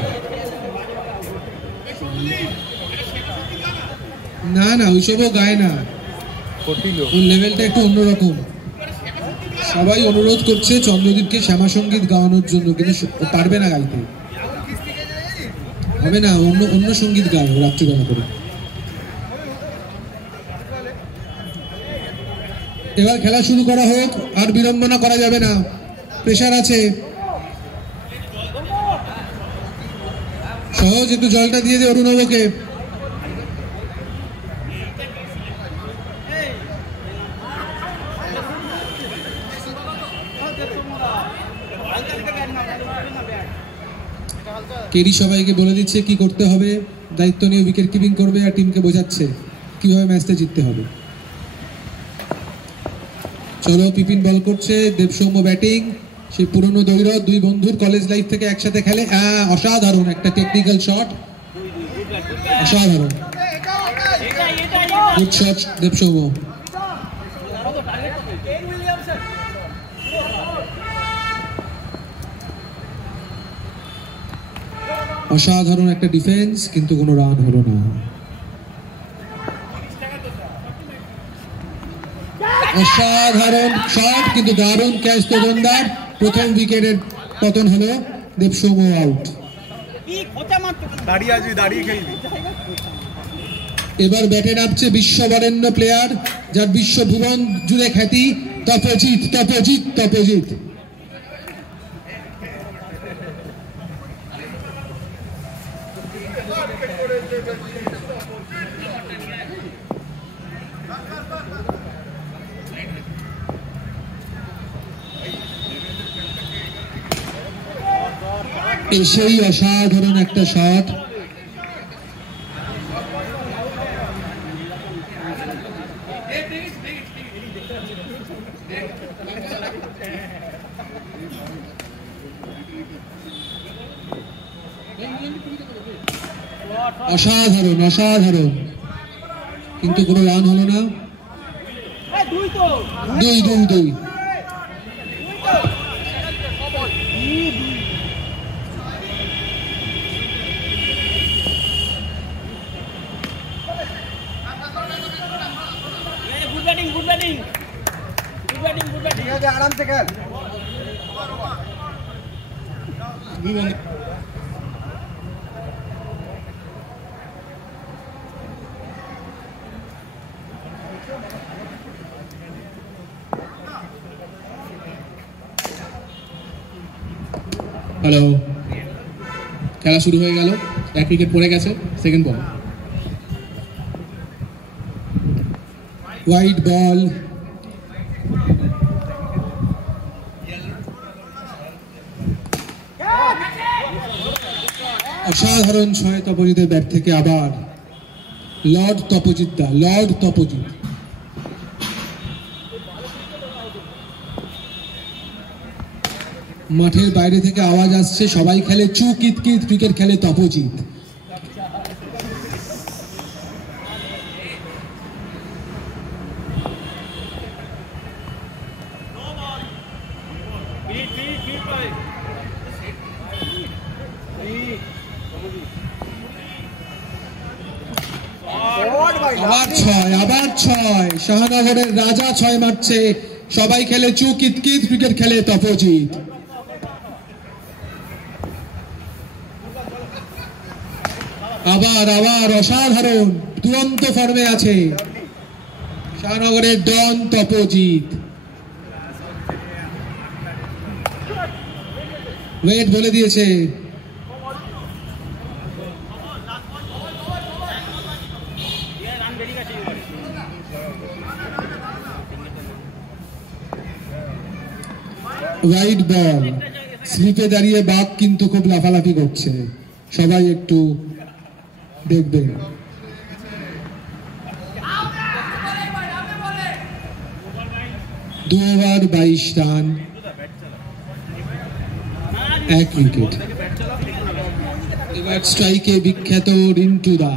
না না ওইসবও গায় না, ওর লেভেলটা একটু অন্যরকম। সবাই অনুরোধ করছে চন্দ্রদীপকে শ্যামা সঙ্গীত গাওয়ানোর জন্য, কিন্তু পারবে না গাইতে, হবে না, অন্য সঙ্গীত গায় রাত্রিবেলা করে। এবার খেলা শুরু করা হোক, আর বিড়ম্বনা করা যাবে না, প্রেশার আছে। সহজ একটু জলটা দিয়ে দে অরুণবকে। কেরি সবাইকে বলে দিচ্ছে কি করতে হবে, দায়িত্ব নিয়ে উইকেট কিপিং করবে আর টিমকে বোঝাচ্ছে কিভাবে ম্যাচটা জিততে হবে। চলো, পিপিন বল করছে, দেবসৌম্য ব্যাটিং। সেই পুরনো দৈরথ, দুই বন্ধুর কলেজ লাইফ থেকে একসাথে খেলে। অসাধারণ একটা টেকনিক্যাল শট, অসাধারণ গুড শট দেবসৌম্য। অসাধারণ একটা ডিফেন্স, কিন্তু কোনো রান হলো না। অসাধারণ শট, কিন্তু দারুণ ক্যাচ তরুণদার। প্রথম উইকেটের পতন হলো, দেবসৌম্য আউট। এবার ব্যাটে নামছে বিশ্ববরেণ্য প্লেয়ার, যার বিশ্বভুবন জুড়ে খ্যাতি, তপজিৎ তপজিৎ তপজিৎ। এসেই অসাধারণ একটা শট। অসাধারণ অসাধারণ, কিন্তু কোনো রান হলো না। 2-2-2। आराम से खेल। হ্যালো, খেলা শুরু হয়ে গেল, এক উইকেট পড়ে গেছে, সেকেন্ড বল, হোয়াইট বল। অসাধারণ ছয় তপজিতের ব্যাট থেকে আবার লর্ড তপজিৎ দা, লর্ড তপজিৎ। মাঠের বাইরে থেকে আওয়াজ আসছে, সবাই খেলে চু কিত কিত, ক্রিকেট খেলে তপজিৎ। আবার 6 শাহনগরের রাজা 6 মারছে। সবাই খেলে চু কিতকিত, ক্রিকেট খেলে তপজিৎ। আবার অসাধারণ দুরন্ত ফর্মে আছে শাহনগরের ডন তপজিৎ। ওয়েট বলে দিয়েছে। ওয়াইড বল, স্লিপে দাঁড়িয়ে বাঘ কিন্তু খুব লাফালাফি করছে, সবাই একটু দেখবেন। দু ওভার 22 রান, 1 উইকেট। এবার স্ট্রাইকে বিখ্যাত রিন্টু দা।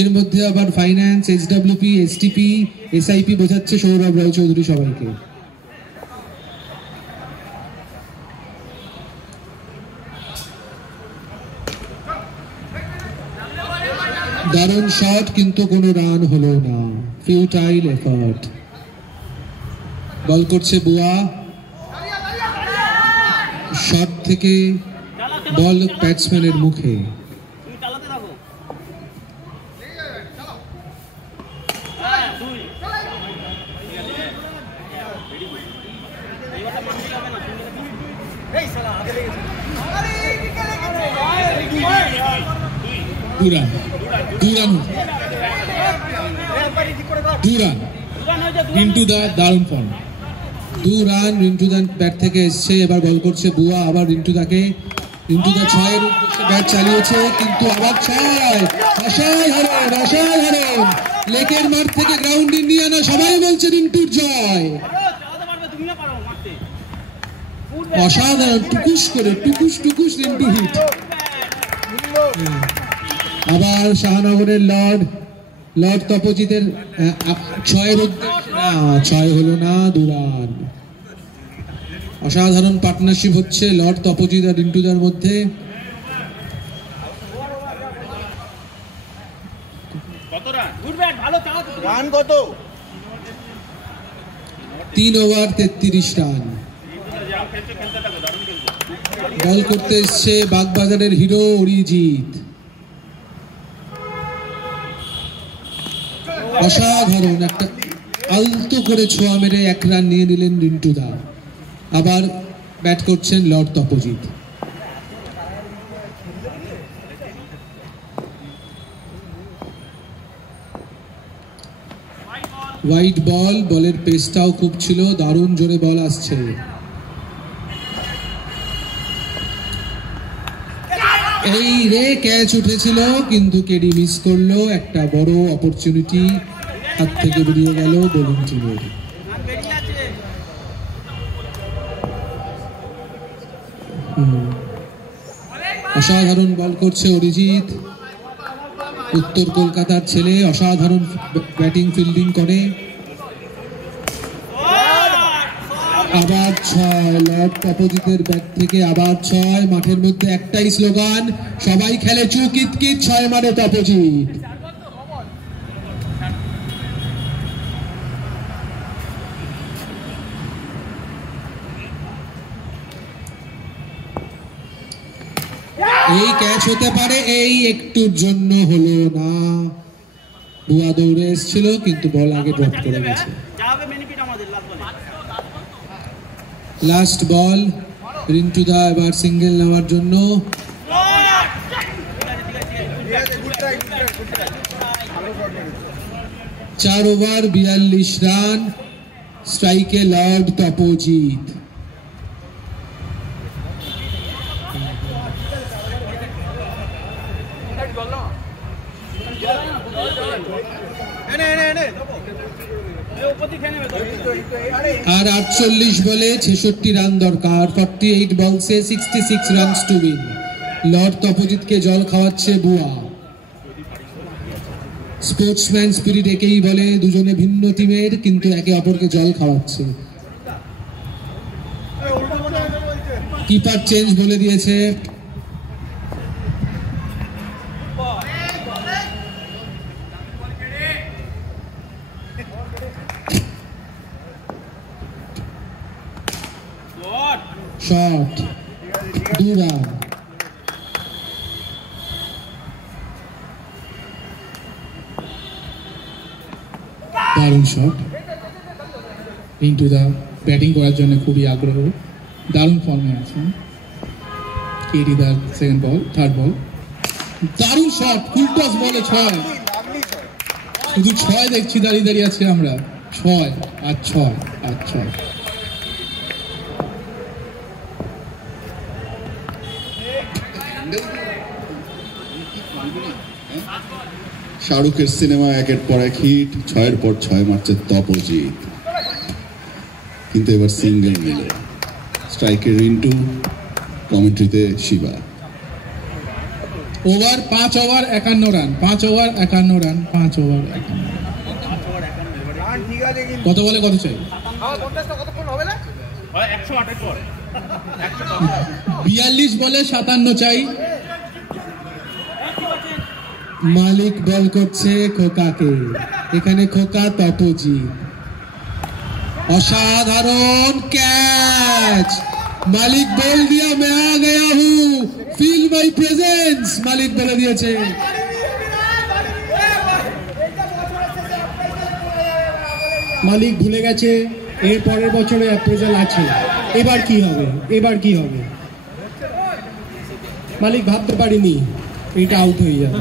এর মধ্যে আবার ফাইন্যান্স, SWP, STP, SIP বোঝাচ্ছে সৌরভ রায় চৌধুরী সবাইকে। দারুণ শট কিন্তু কোনো রান হলো না, ফিউটাইল এফার্ট। বল করছে বুয়া, শট থেকে বল ব্যাটসম্যানের মুখে। রিন্টু দা দারুণ ফর্ম, 2 রান রিন্টু দা ব্যাট থেকে এসছে। এবার বল করছে বুয়া, আবার রিন্টু দাকে। রিন্টু দা 6-এর উদ্দেশ্যে ব্যাট চালিয়েছে, কিন্তু আবার 6। অসাধারণ লেকের মাঠ থেকে গ্রাউন্ড ইন্ডিয়ানা, সবাই বলছে রিন্টুর জয়। অসাধারণ, টুকুস করে টুকুস রিন্টু হিট। আবার শাহনগরের লর্ড তপজিতের 6-এর উদ্দেশ্যে 6 হলো না, 2 রান। অসাধারণ পার্টনারশিপ হচ্ছে লর্ড তপজিৎ আর রিন্টুদার মধ্যে। রান কত? 3 ওভার 33 রান। বল করতে এসছে বাগবাজারের হিরো অরিজিৎ। অসাধারণ একটা আলতো করে ছোঁয়া মেরে 1 রান নিয়ে নিলেন রিন্টুদা। আবার ব্যাট করছেন লর্ড তপজিৎ। হোয়াইট বল, বলের পেসটাও খুব ছিল, দারুণ জোরে বল আসছে। এই রে ক্যাচ উঠেছিল, কিন্তু কেডি মিস করলো। একটা বড় অপরচুনিটি হাত থেকে বেরিয়ে গেল বোলিং টিমের। অসাধারণ বল করছে অরিজিৎ, উত্তর কলকাতার ছেলে, অসাধারণ ব্যাটিং ফিল্ডিং করে। আবার 6 লর্ড তপজিতের ব্যাট থেকে, আবার 6। মাঠের মধ্যে একটাই স্লোগান, সবাই খেলে চু কিতকিত, 6 মারে তপজিৎ। এই ক্যাচ হতে পারে, এই একটুর জন্য হলো না। বুয়া দৌড়ে এসেছিল, কিন্তু বল আগে ড্রপ করে গেছে। লাস্ট বল, রিন্টুদা এবার সিঙ্গেল নেওয়ার জন্য। 4 ওভার 42 রান, স্ট্রাইকে লর্ড তপজিৎ। আর 48 বলে 66 রান দরকার। 48 বলসে 66 রানস টু উইন। লর্ড তপজিৎকে জল খাওয়াচ্ছে বুয়া। স্পোর্টসম্যান স্পিরিট একেই বলে, দুজনে ভিন্ন টিমের কিন্তু একে অপরকে জল খাওয়াচ্ছে। কিপার চেঞ্জ বলে দিয়েছে। Shot 2 run. দারুণ শট। রিন্টু দা ব্যাটিং করার জন্য খুবই আগ্রহ, দারুণ ফর্মে আছেন। কেডি দা সেকেন্ড বল, থার্ড বল, দারুণ শট, ফুল টস বলে 6। শুধু 6 দেখছি, দাঁড়িয়ে দাঁড়িয়ে আছে আমরা। 6 আর 6 আর 6। শাহরুখের সিনেমা একের পর এক হিট, 6-এর পর 6 মারছে তপজিৎ, কিন্তু এবার সিঙ্গেল মিলে। স্ট্রাইকে রিন্টু, কমেন্ট্রিতে Shiva. Over 5 over 51 run, 5 over 51 run, 5 over 51। কত বলে কত চাই? 42 বলে 57 চাই। মালিক বল করছে খোকাকে, এখানে খোকা তপজিৎ। অসাধারণ ক্যাচ, মালিক বল দিয়া मैं आ गया हूं, फील माई प्रेजेंस, মালিক বলে দিয়েছে। মালিক ভুলে গেছে এর পরের বছরে অ্যাপ্রেজাল আছে। এবার কি হবে, এবার কি হবে? মালিক ভাবতে পারিনি এটা আউট হয়ে যাবে।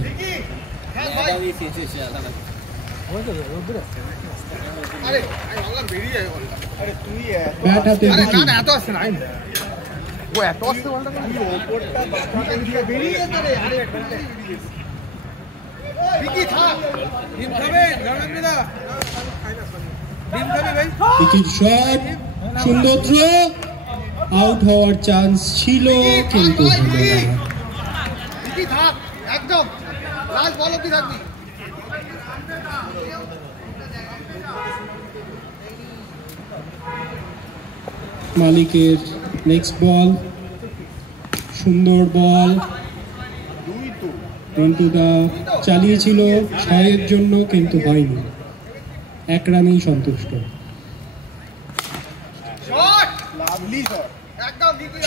ব্যাট হাতে শট, সুন্দর থ্রো, আউট হওয়ার চান্স ছিল কিন্তু একদম লাস্ট বল অবধি থাকবি। মালিকের নেক্সট বল, সুন্দর বল। রিন্টু দা চালিয়েছিল 6-এর জন্য কিন্তু হয়নি, 1 রানেই সন্তুষ্ট।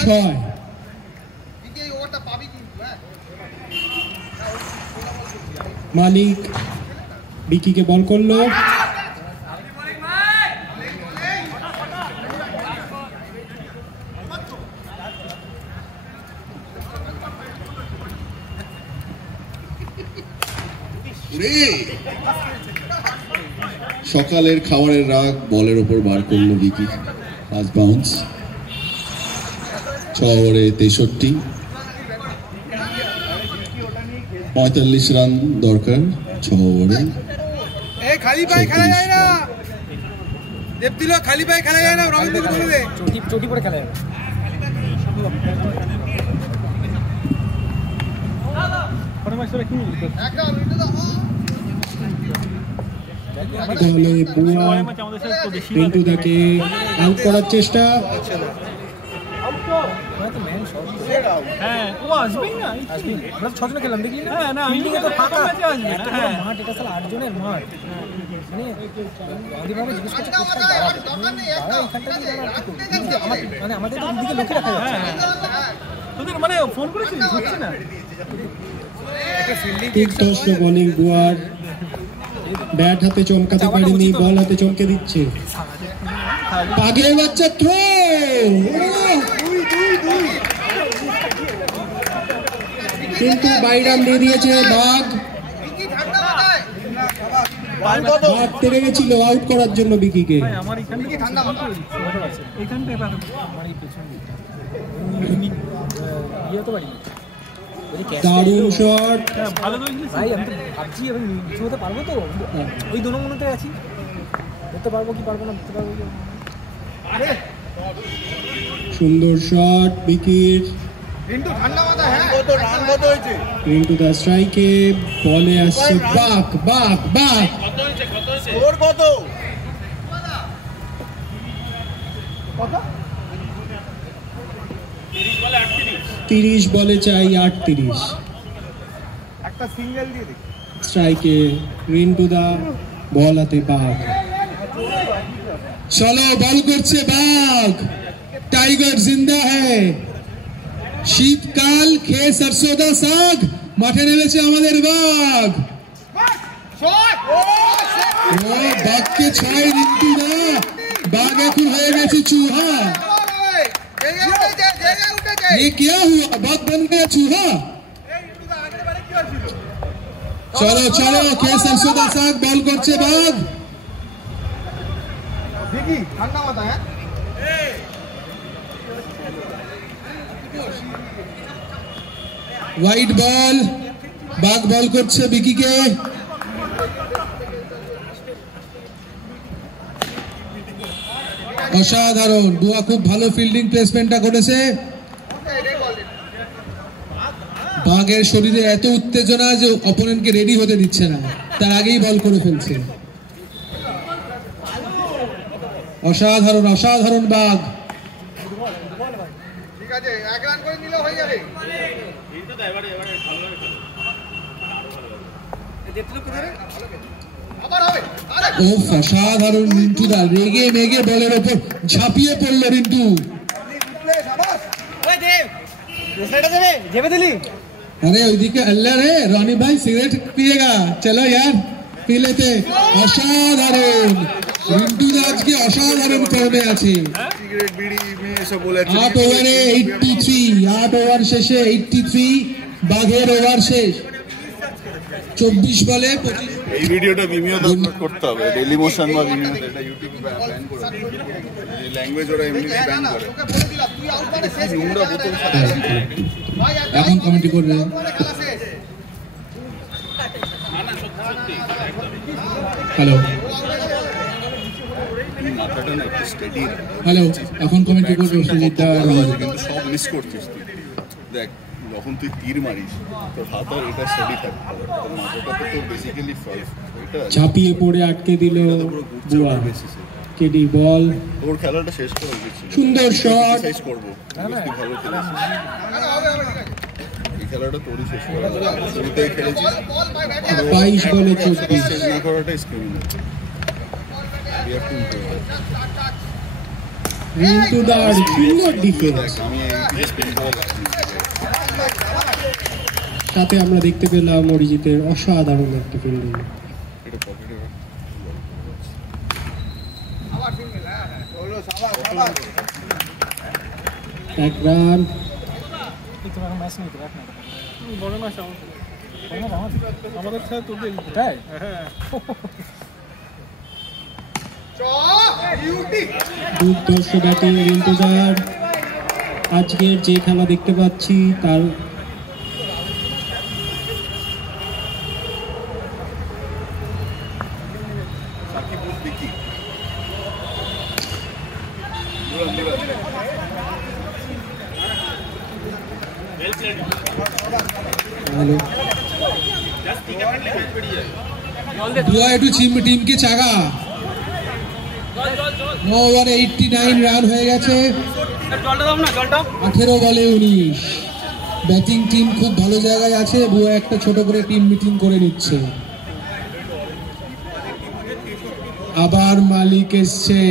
6 মালিক বিকিকে বল করলো, সকালের খাবারের রাগ বলের ওপর বার করলো বিকি। ফার্স্ট বাউন্স, 6 ওভারে 63, 45 রান দরকার 6 ওভারে। খালি পায়ে খেলা যায় না, দেবদিল খালি পায়ে খেলা যায় না, রবীন্দ্রকে তুলে দে, চটি পরে খেলা যায় না। রিন্টু দাকে আউট করার চেষ্টা, হ্যাঁ ও আসবেই না, আমরা 6 জন খেললাম দেখলি। হ্যাঁ না ফিল্ডিং এ তো ফাঁকা মাঠ, এটা সালা 8 জনের মাঠ। মানে আদিভাবে জিজ্ঞেস করছে কোথায় দাঁড়াবে, মানে আমাদের তো দিকে লক্ষ্য রাখা যাচ্ছে তোদের, মানে ফোন করেছিস হচ্ছে না। ঠিক দর্শ বোলিং বুয়ার, ব্যাট হাতে চমকাতে পারেনি, বল হাতে চমকে দিচ্ছে। পাগলের বাচ্চা থ্রো, কিন্তু বাইরাম দিয়ে দিয়েছে। বাঘ তেড়ে গেছিল আউট করার জন্য বিকিকে। দারুণ শট, ভাই আমি তো ভাবছি আমি কিছু হতে পারবো তো, ওই দোনো মনেতে আছি, ধরতে পারবো কি পারবো না, ধরতে পারবো কি। সুন্দর শট বিকির। রিন্টু দা স্ট্রাইকে, বলে আসছে বাক বাক বাক। 30 বলে চাই 38। একটা সিঙ্গেল দিয়ে দেখি। স্ট্রাইকে রিন্টু দা, বল হাতে বাঘ। চলো বল করছে বাঘ, টাইগার জিন্দা হ্যায়। শীতকাল খেয়ে সরসোদা শাক, মাঠে নেমেছে আমাদের বাঘ। ও বাঘকে 6 রিন্টু দা, বাঘ এখন হয়ে গেছে চুহা। ये क्या हुआ, बाघ बन गया चूहा। चलो चलो खे सरसोदा शाक, बॉल করছে বাঘ। দেখি ঠান্ডা মাথা। হ্যাঁ হোয়াইট বল, বাঘ বল করছে বিকিকে। অসাধারণ, বুয়া খুব ভালো ফিল্ডিং প্লেসমেন্টটা করেছে। বাঘের শরীরে এত উত্তেজনা যে অপোনেন্টকে রেডি হতে দিচ্ছে না, তার আগেই বল করে ফেলছে। অসাধারণ অসাধারণ বাঘ। ঠিক আছে, 1 রান করে নিলে হয়ে যাবে। ও অসাধারণ রিন্টু দা, রেগে মেগে বলের ওপর ঝাঁপিয়ে পড়লো রিন্টু। अरे ওইদিকে আল্লাহ রে, রনি ভাই সিগারেট পিয়েগা, চলো यार পি লেতে। অসাধারণ রিন্টু দা আজকে অসাধারণ ফর্মে আছে। সিগারেট বিড়ি মেয়ে সব বলে 8 ওভারে 83, 8 ওভার শেষে 83, বাঘের ওভার শেষ। 24 বলে 25। এই ভিডিওটা ভিমিওতে আপলোড করতে হবে, ডেইলি মোশন বা ভিমিওতে, এটা ইউটিউবে ব্যান করে দেবে। এই ল্যাঙ্গুয়েজ ওরা এমনি ব্যান করে। নোংরা বোতল সাথে এখন কমেন্ট করবে। হ্যালো মাথাটা না একটু স্টেডি, হ্যালো, এখন কমেন্ট করবে সুজিত দা। কিন্তু সব মিস করছিস তুই। দেখ যখন তুই তীর মারিস তোর হাত আর এটা স্টেডি থাকতে হবে, তোর মাথাটা তো তোর বেসিক্যালি এটা ঝাঁপিয়ে পড়ে আটকে দিল বুয়া। বেসিসে কেডি বল, তোর খেলাটা শেষ করা উচিত ছিল। সুন্দর শট। এক্সারসাইজ করবো, তুই ভালো খেলেছিস, এই খেলাটা তোরই শেষ করা উচিত। শুরুতেই খেলেছিস, 22 বলে 24। শেষ না করাটাই ক্রিমিনাল। রিন্টু দার সুন্দর ডিফেন্স। আমি এই স্পিন বল সাথে আমরা দেখতে পেলাম অরিজিতের অসাধারণ একটা ফিল্ডিং। এটা পকেটে এক রান। দুর্ধর্ষ ব্যাটিং রিন্টু দার। আজকের যে খেলা দেখতে পাচ্ছি তার ভালো। বুয়া একটু টিমকে চাগা। 9 ওভারে 89 রান হয়ে গেছে। 18 বলে 19। ব্যাটিং টিম খুব ভালো জায়গায় আছে, বুয়া একটা ছোট করে টিম মিটিং করে নিচ্ছে। আবার মালিক এসছে।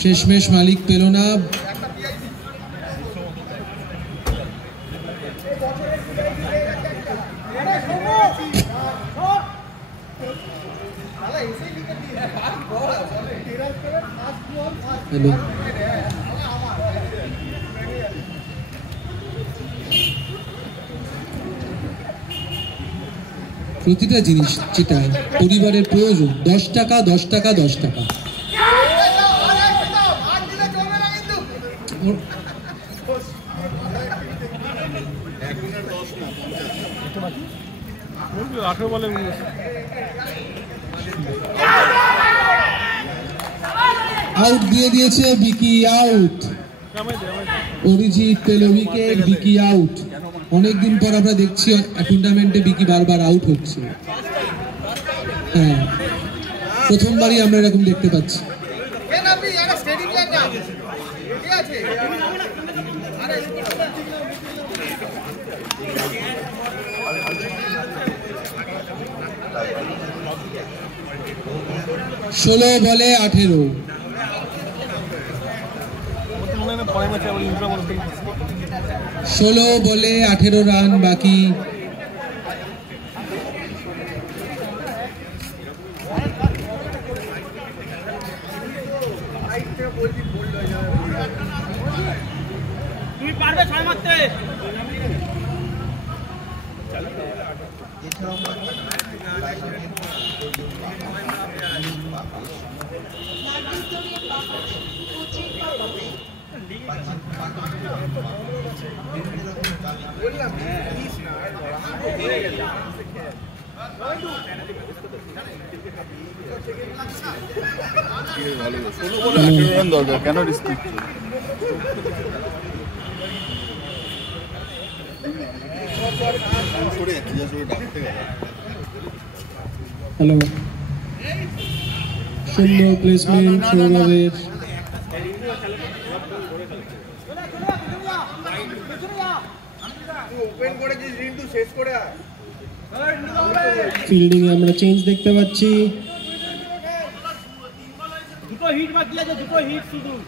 শেষমেশ মালিক পেল না। প্রতিটা জিনিস যেটা পরিবারের প্রয়োজন, 10 টাকা 10 টাকা 10 টাকা। আউট দিয়ে দিয়েছে বিকি, আউট। অরিজিৎ পেল উইকেট, বিকি আউট। অনেকদিন পর আমরা দেখছি টুর্নামেন্টে বিকি বারবার আউট হচ্ছে। হ্যাঁ প্রথমবারই আমরা এরকম দেখতে পাচ্ছি। ষোলো বলে 18। ষোলো বলে 18 রান বাকি। তুমি পারবে 6 মারতে। কেন রিস্ক হ্যালো, সুন্দর প্লেসমেন্ট সৌরভের। ফিল্ডিং এ আমরা চেঞ্জ দেখতে পাচ্ছি।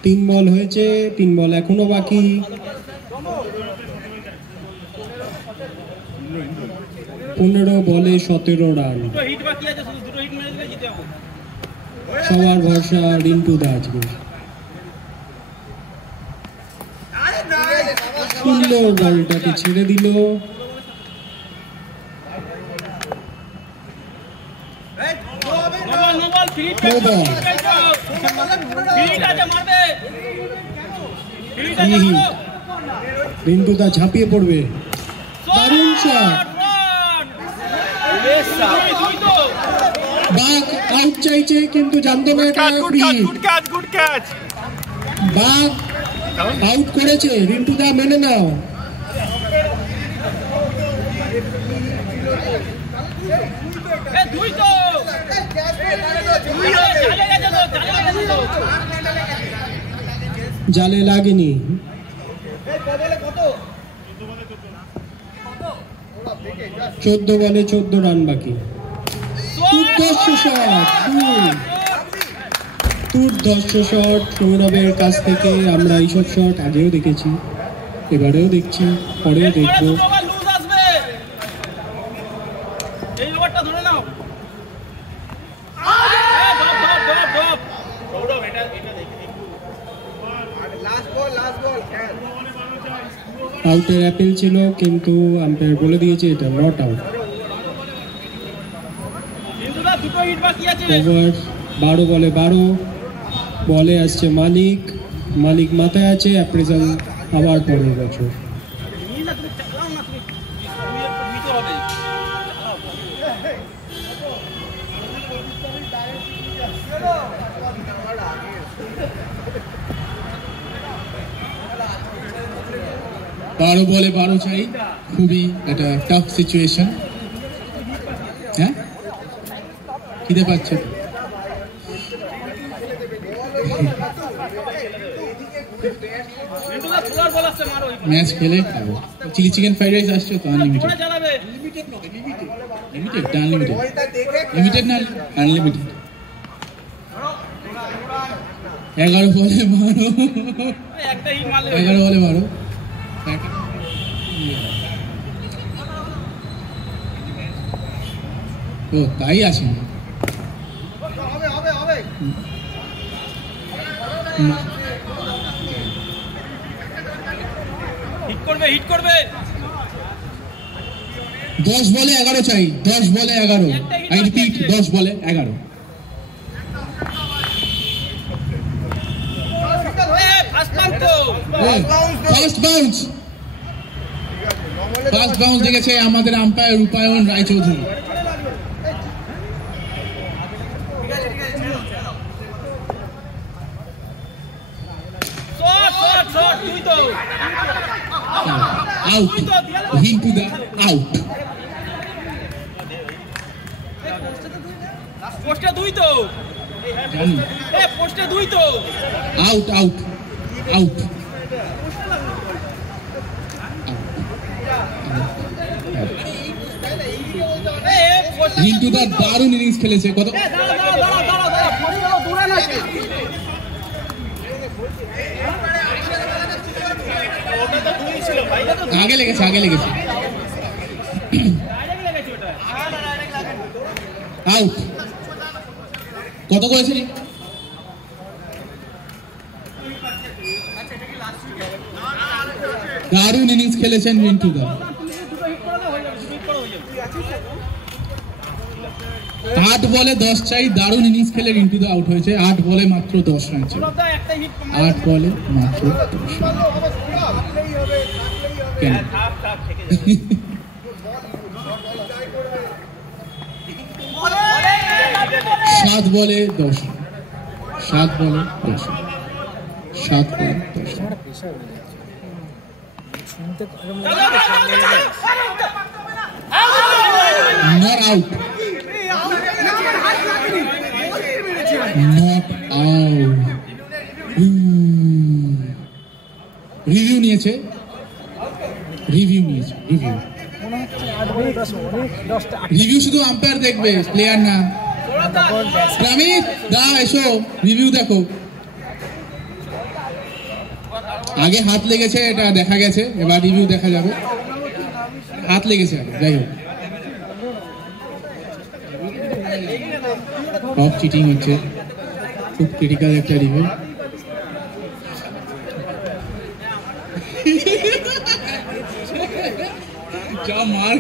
3 বল হয়েছে, 3 বল এখনো বাকি। 15 বলে 17 রান। সবার ভরসা রিন্টু দা আজকে। সুন্দর বলটাকে ছেড়ে দিল। রিন্টু দা ঝাঁপিয়ে পড়বে। দারুণ শট। বাঘ আউট চাইছে কিন্তু জানতো না এটা ফ্রি। বাঘ আউট করেছে, রিন্টু দা মেনে নাও। জালে লাগেনি। 14 বলে 14 রান বাকি। দুর্ধর্ষ শট, দুর্ধর্ষ শট সৌরভের কাছ থেকে। আমরা এইসব শট আগেও দেখেছি, এবারেও দেখছি, পরেও দেখবো। আউটের অ্যাপিল ছিল কিন্তু আম্পায়ার বলে দিয়েছে এটা নট আউট। ওভার 12 বলে 12। বলে আসছে মালিক, মালিক মাথায় আছে। অ্যাপ্রেজাল আবার 15 বছর। বারো বলে 12 চাই। খুবই একটা টাফ সিচুয়েশন। হ্যাঁ, খিদে পাচ্ছে। ম্যাচ খেলে খাবো। চিলি চিকেন ফ্রাইড রাইস আসছে তো আনলিমিটেড। লিমিটেড না আনলিমিটেড? লিমিটেড না আনলিমিটেড। 11 বলে 12। 11 বলে 12। ও তাই আছে। হিট করবে, হিট করবে। 10 বলে 11 চাই। 10 বলে 11। আই রিপিট, 10 বলে 11। First bounce. ফার্স্ট বাউন্স দেখেছে আমাদের আম্পায়ার রূপায়ণ রায়চৌধুরী। আউট। রিন্টু দা আউট। পোস্টে 2 তো জানি এ পোস্টে 2 তো আউট আউট আউট এ পোস্টে রিন্টু দা দারুণ ইনিংস খেলেছে কত দাঁড়া পোস্টে দূরে না ওটা তো 2 ছিল ভাই এটা তো আগে লেগেছে ডাইরেক্ট লেগেছে ওটা আউট কত করেছে দারুণ ইনিংস খেলেছেন রিন্টু দা। 8 বলে 10 চাই, দারুণ ইনিংস খেলে রিন্টু দা আউট হয়েছে। 8 বলে মাত্র 10 রান ছিল। 8 বলে মাত্র 10 রান। কেন? 7 বলে 10 রান। 7 বলে 10 রান। 7 বলে 10 run. Not out. Not out. Review নিয়েছে। রিভিউ শুধু আম্পায়ার দেখবে, প্লেয়ার না। প্রমিত দা এসো, রিভিউ দেখো। আগে হাত লেগেছে, এটা দেখা গেছে, এবার রিভিউ দেখা যাবে। হাত লেগেছে আগে, যাই হোক। টপ চিটিং হচ্ছে, খুব ক্রিটিক্যাল একটা রিভিউ। যা মার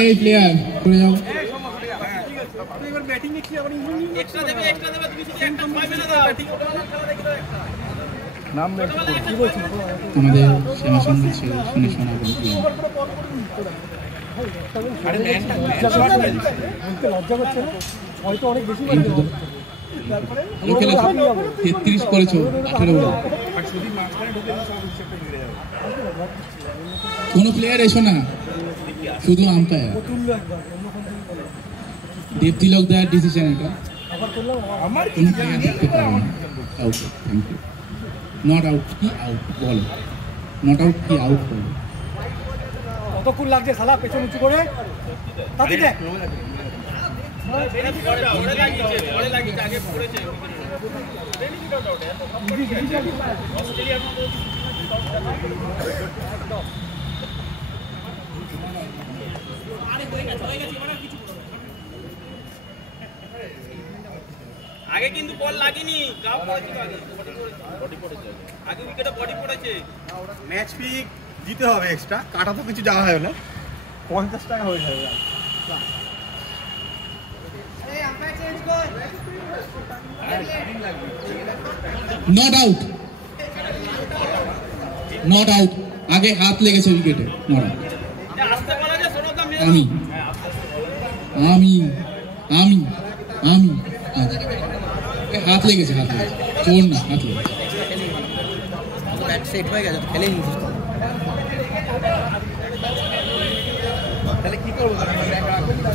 এই প্লেয়ার করে যাও। আমাদের সেনা সঙ্গে শুনে শোনা হয়তো অনেক বেশি 33 করেছো 18 বলে। কোন প্লেয়ার এসো না, শুধু আম্পায়ার। দেবতিলক দার ডিসিশন এটা। আমার কোন প্লেয়ার দেখতে পারবে না। Out, thank you. Not out কি আউট বলো, নট আউট কি আউট বলো। কতক্ষণ লাগছে খেলা পেছন উঁচু করে তাতে দেখ। আগে কিন্তু বল লাগেনি, আগে উইকেটে বডি পড়েছে। ম্যাচ ফি দিতে হবে এক্সট্রা, কাটা তো কিছু যাওয়া হয় না, 50 টাকা হয়ে যাবে। Not out, not out. আগে হাত লেগেছে উইকেটে, নট আউট। আমি আমি আমি আমি হাত লেগেছে, হাত লেগেছে, চোর না, হাত লেগেছে। সেট হয়ে গেছে, খেলে নিয়েছিস তাহলে কি করবো?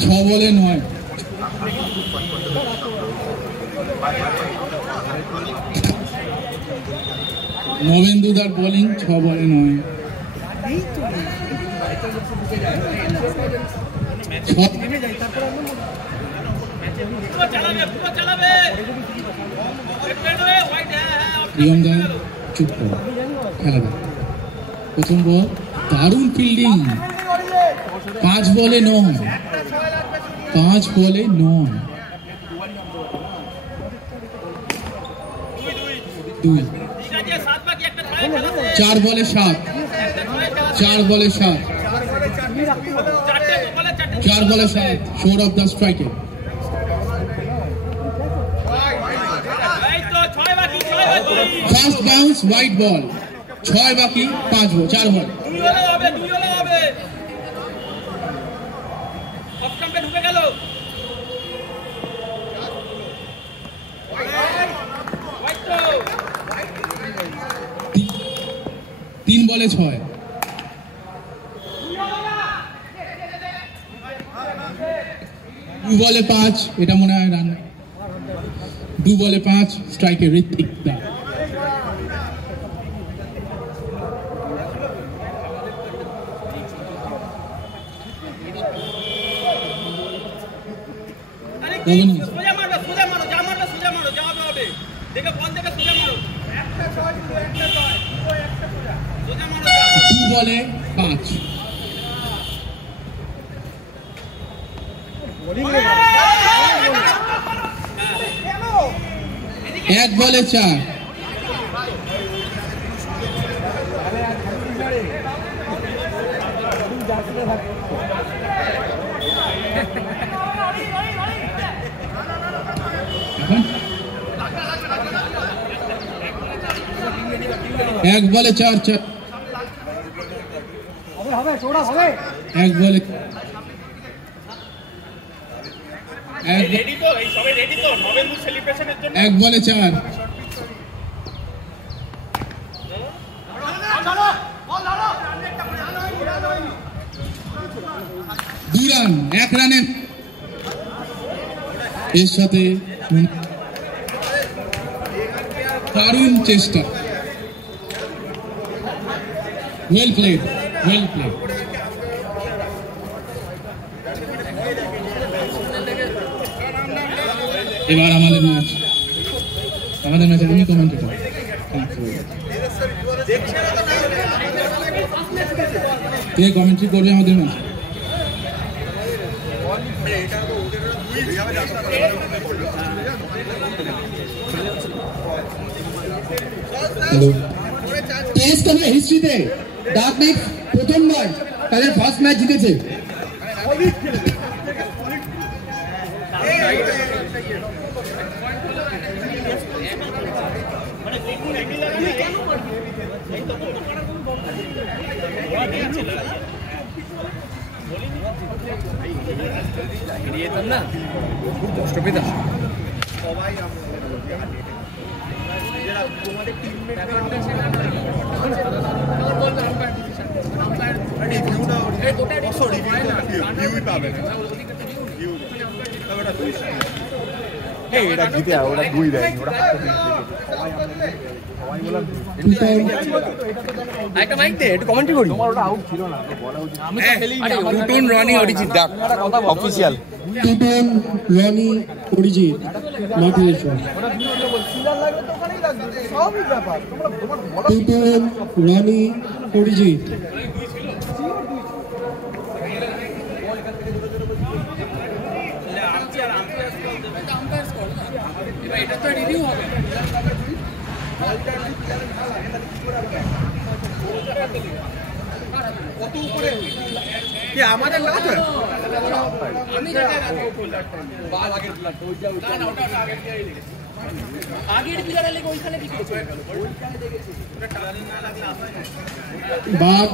6 বলে 9। নবেন্দুদার বোলিং 6 বলে 9। প্রিয়ম দা চুপ করো, খেলা দেখ। প্রথম বল, দারুণ ফিল্ডিং। 5 বলে 9, 5 বলে 9। 2 4 বলে 7, 4 বলে 7, 4 বলে 7। Shore off the striker. First bounce, white ball. 6 বাকি, 5 বল, 4 বল। ঢুকে গেল 3 বলে 6, 2 বলে 5, এটা মনে হয় রান। 2 বলে 5, স্ট্রাইকে ঋত্বিক দাস। আরে কি সোজা মারো যা মারো সোজা মারো যা হবে দেখে বল দেখে সোজা মারো একটা ছয় সোজা মারো 2 বলে 5, 1 বলে 4, এক বলে 4, 1 বলে রেডি তো এই সবাই রেডি তো নভেম্বর সেলিব্রেশনের জন্য 1 বলে 4, দুই রান, 1 রানে এর সাথে দারুণ চেষ্টা। Well played. এবার আমাদের ম্যাচে আমি কমেন্টেটর। কে কমেন্ট্রি করবে আমাদের ম্যাচে? হ্যালো, টেস্ট হবে হিস্ট্রিতে ডাক নেক্স প্রথমবার তাদের ফার্স্ট ম্যাচ জিতেছে। যেতাম না, খুব কষ্ট পেতাম। একটা মাইক দে, একটু কমেন্ট্রি করি। টুটুন, রনি, অরিজিৎ ডাক অফিসিয়াল। টুটুন, রনি, অরিজিৎ মাঠে এসো। টুটুন, রনি, অরিজিৎ। এটা তো রিভিউ হবে। কত উপরে কি আমাদের না তো? আমি বাল আগের প্লেয়ার তো ওইটা না, ওটা আগের প্লেয়ারই লেগেছে। আগের প্লেয়ার লেগে ওইখানে দিকে চলে গেল। ওইখানে দেখেছি ওটা টালারে না লাগলে আসাই না। বাঘ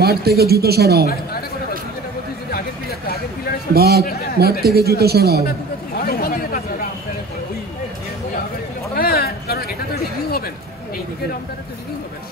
মাঠ থেকে জুতো সরাও। বাঘ মাঠ থেকে জুতো সরাও। হ্যাঁ, কারণ এটা তো রিভিউ হবে না, এই দিকের আম্পায়ার তো রিভিউ হবে না।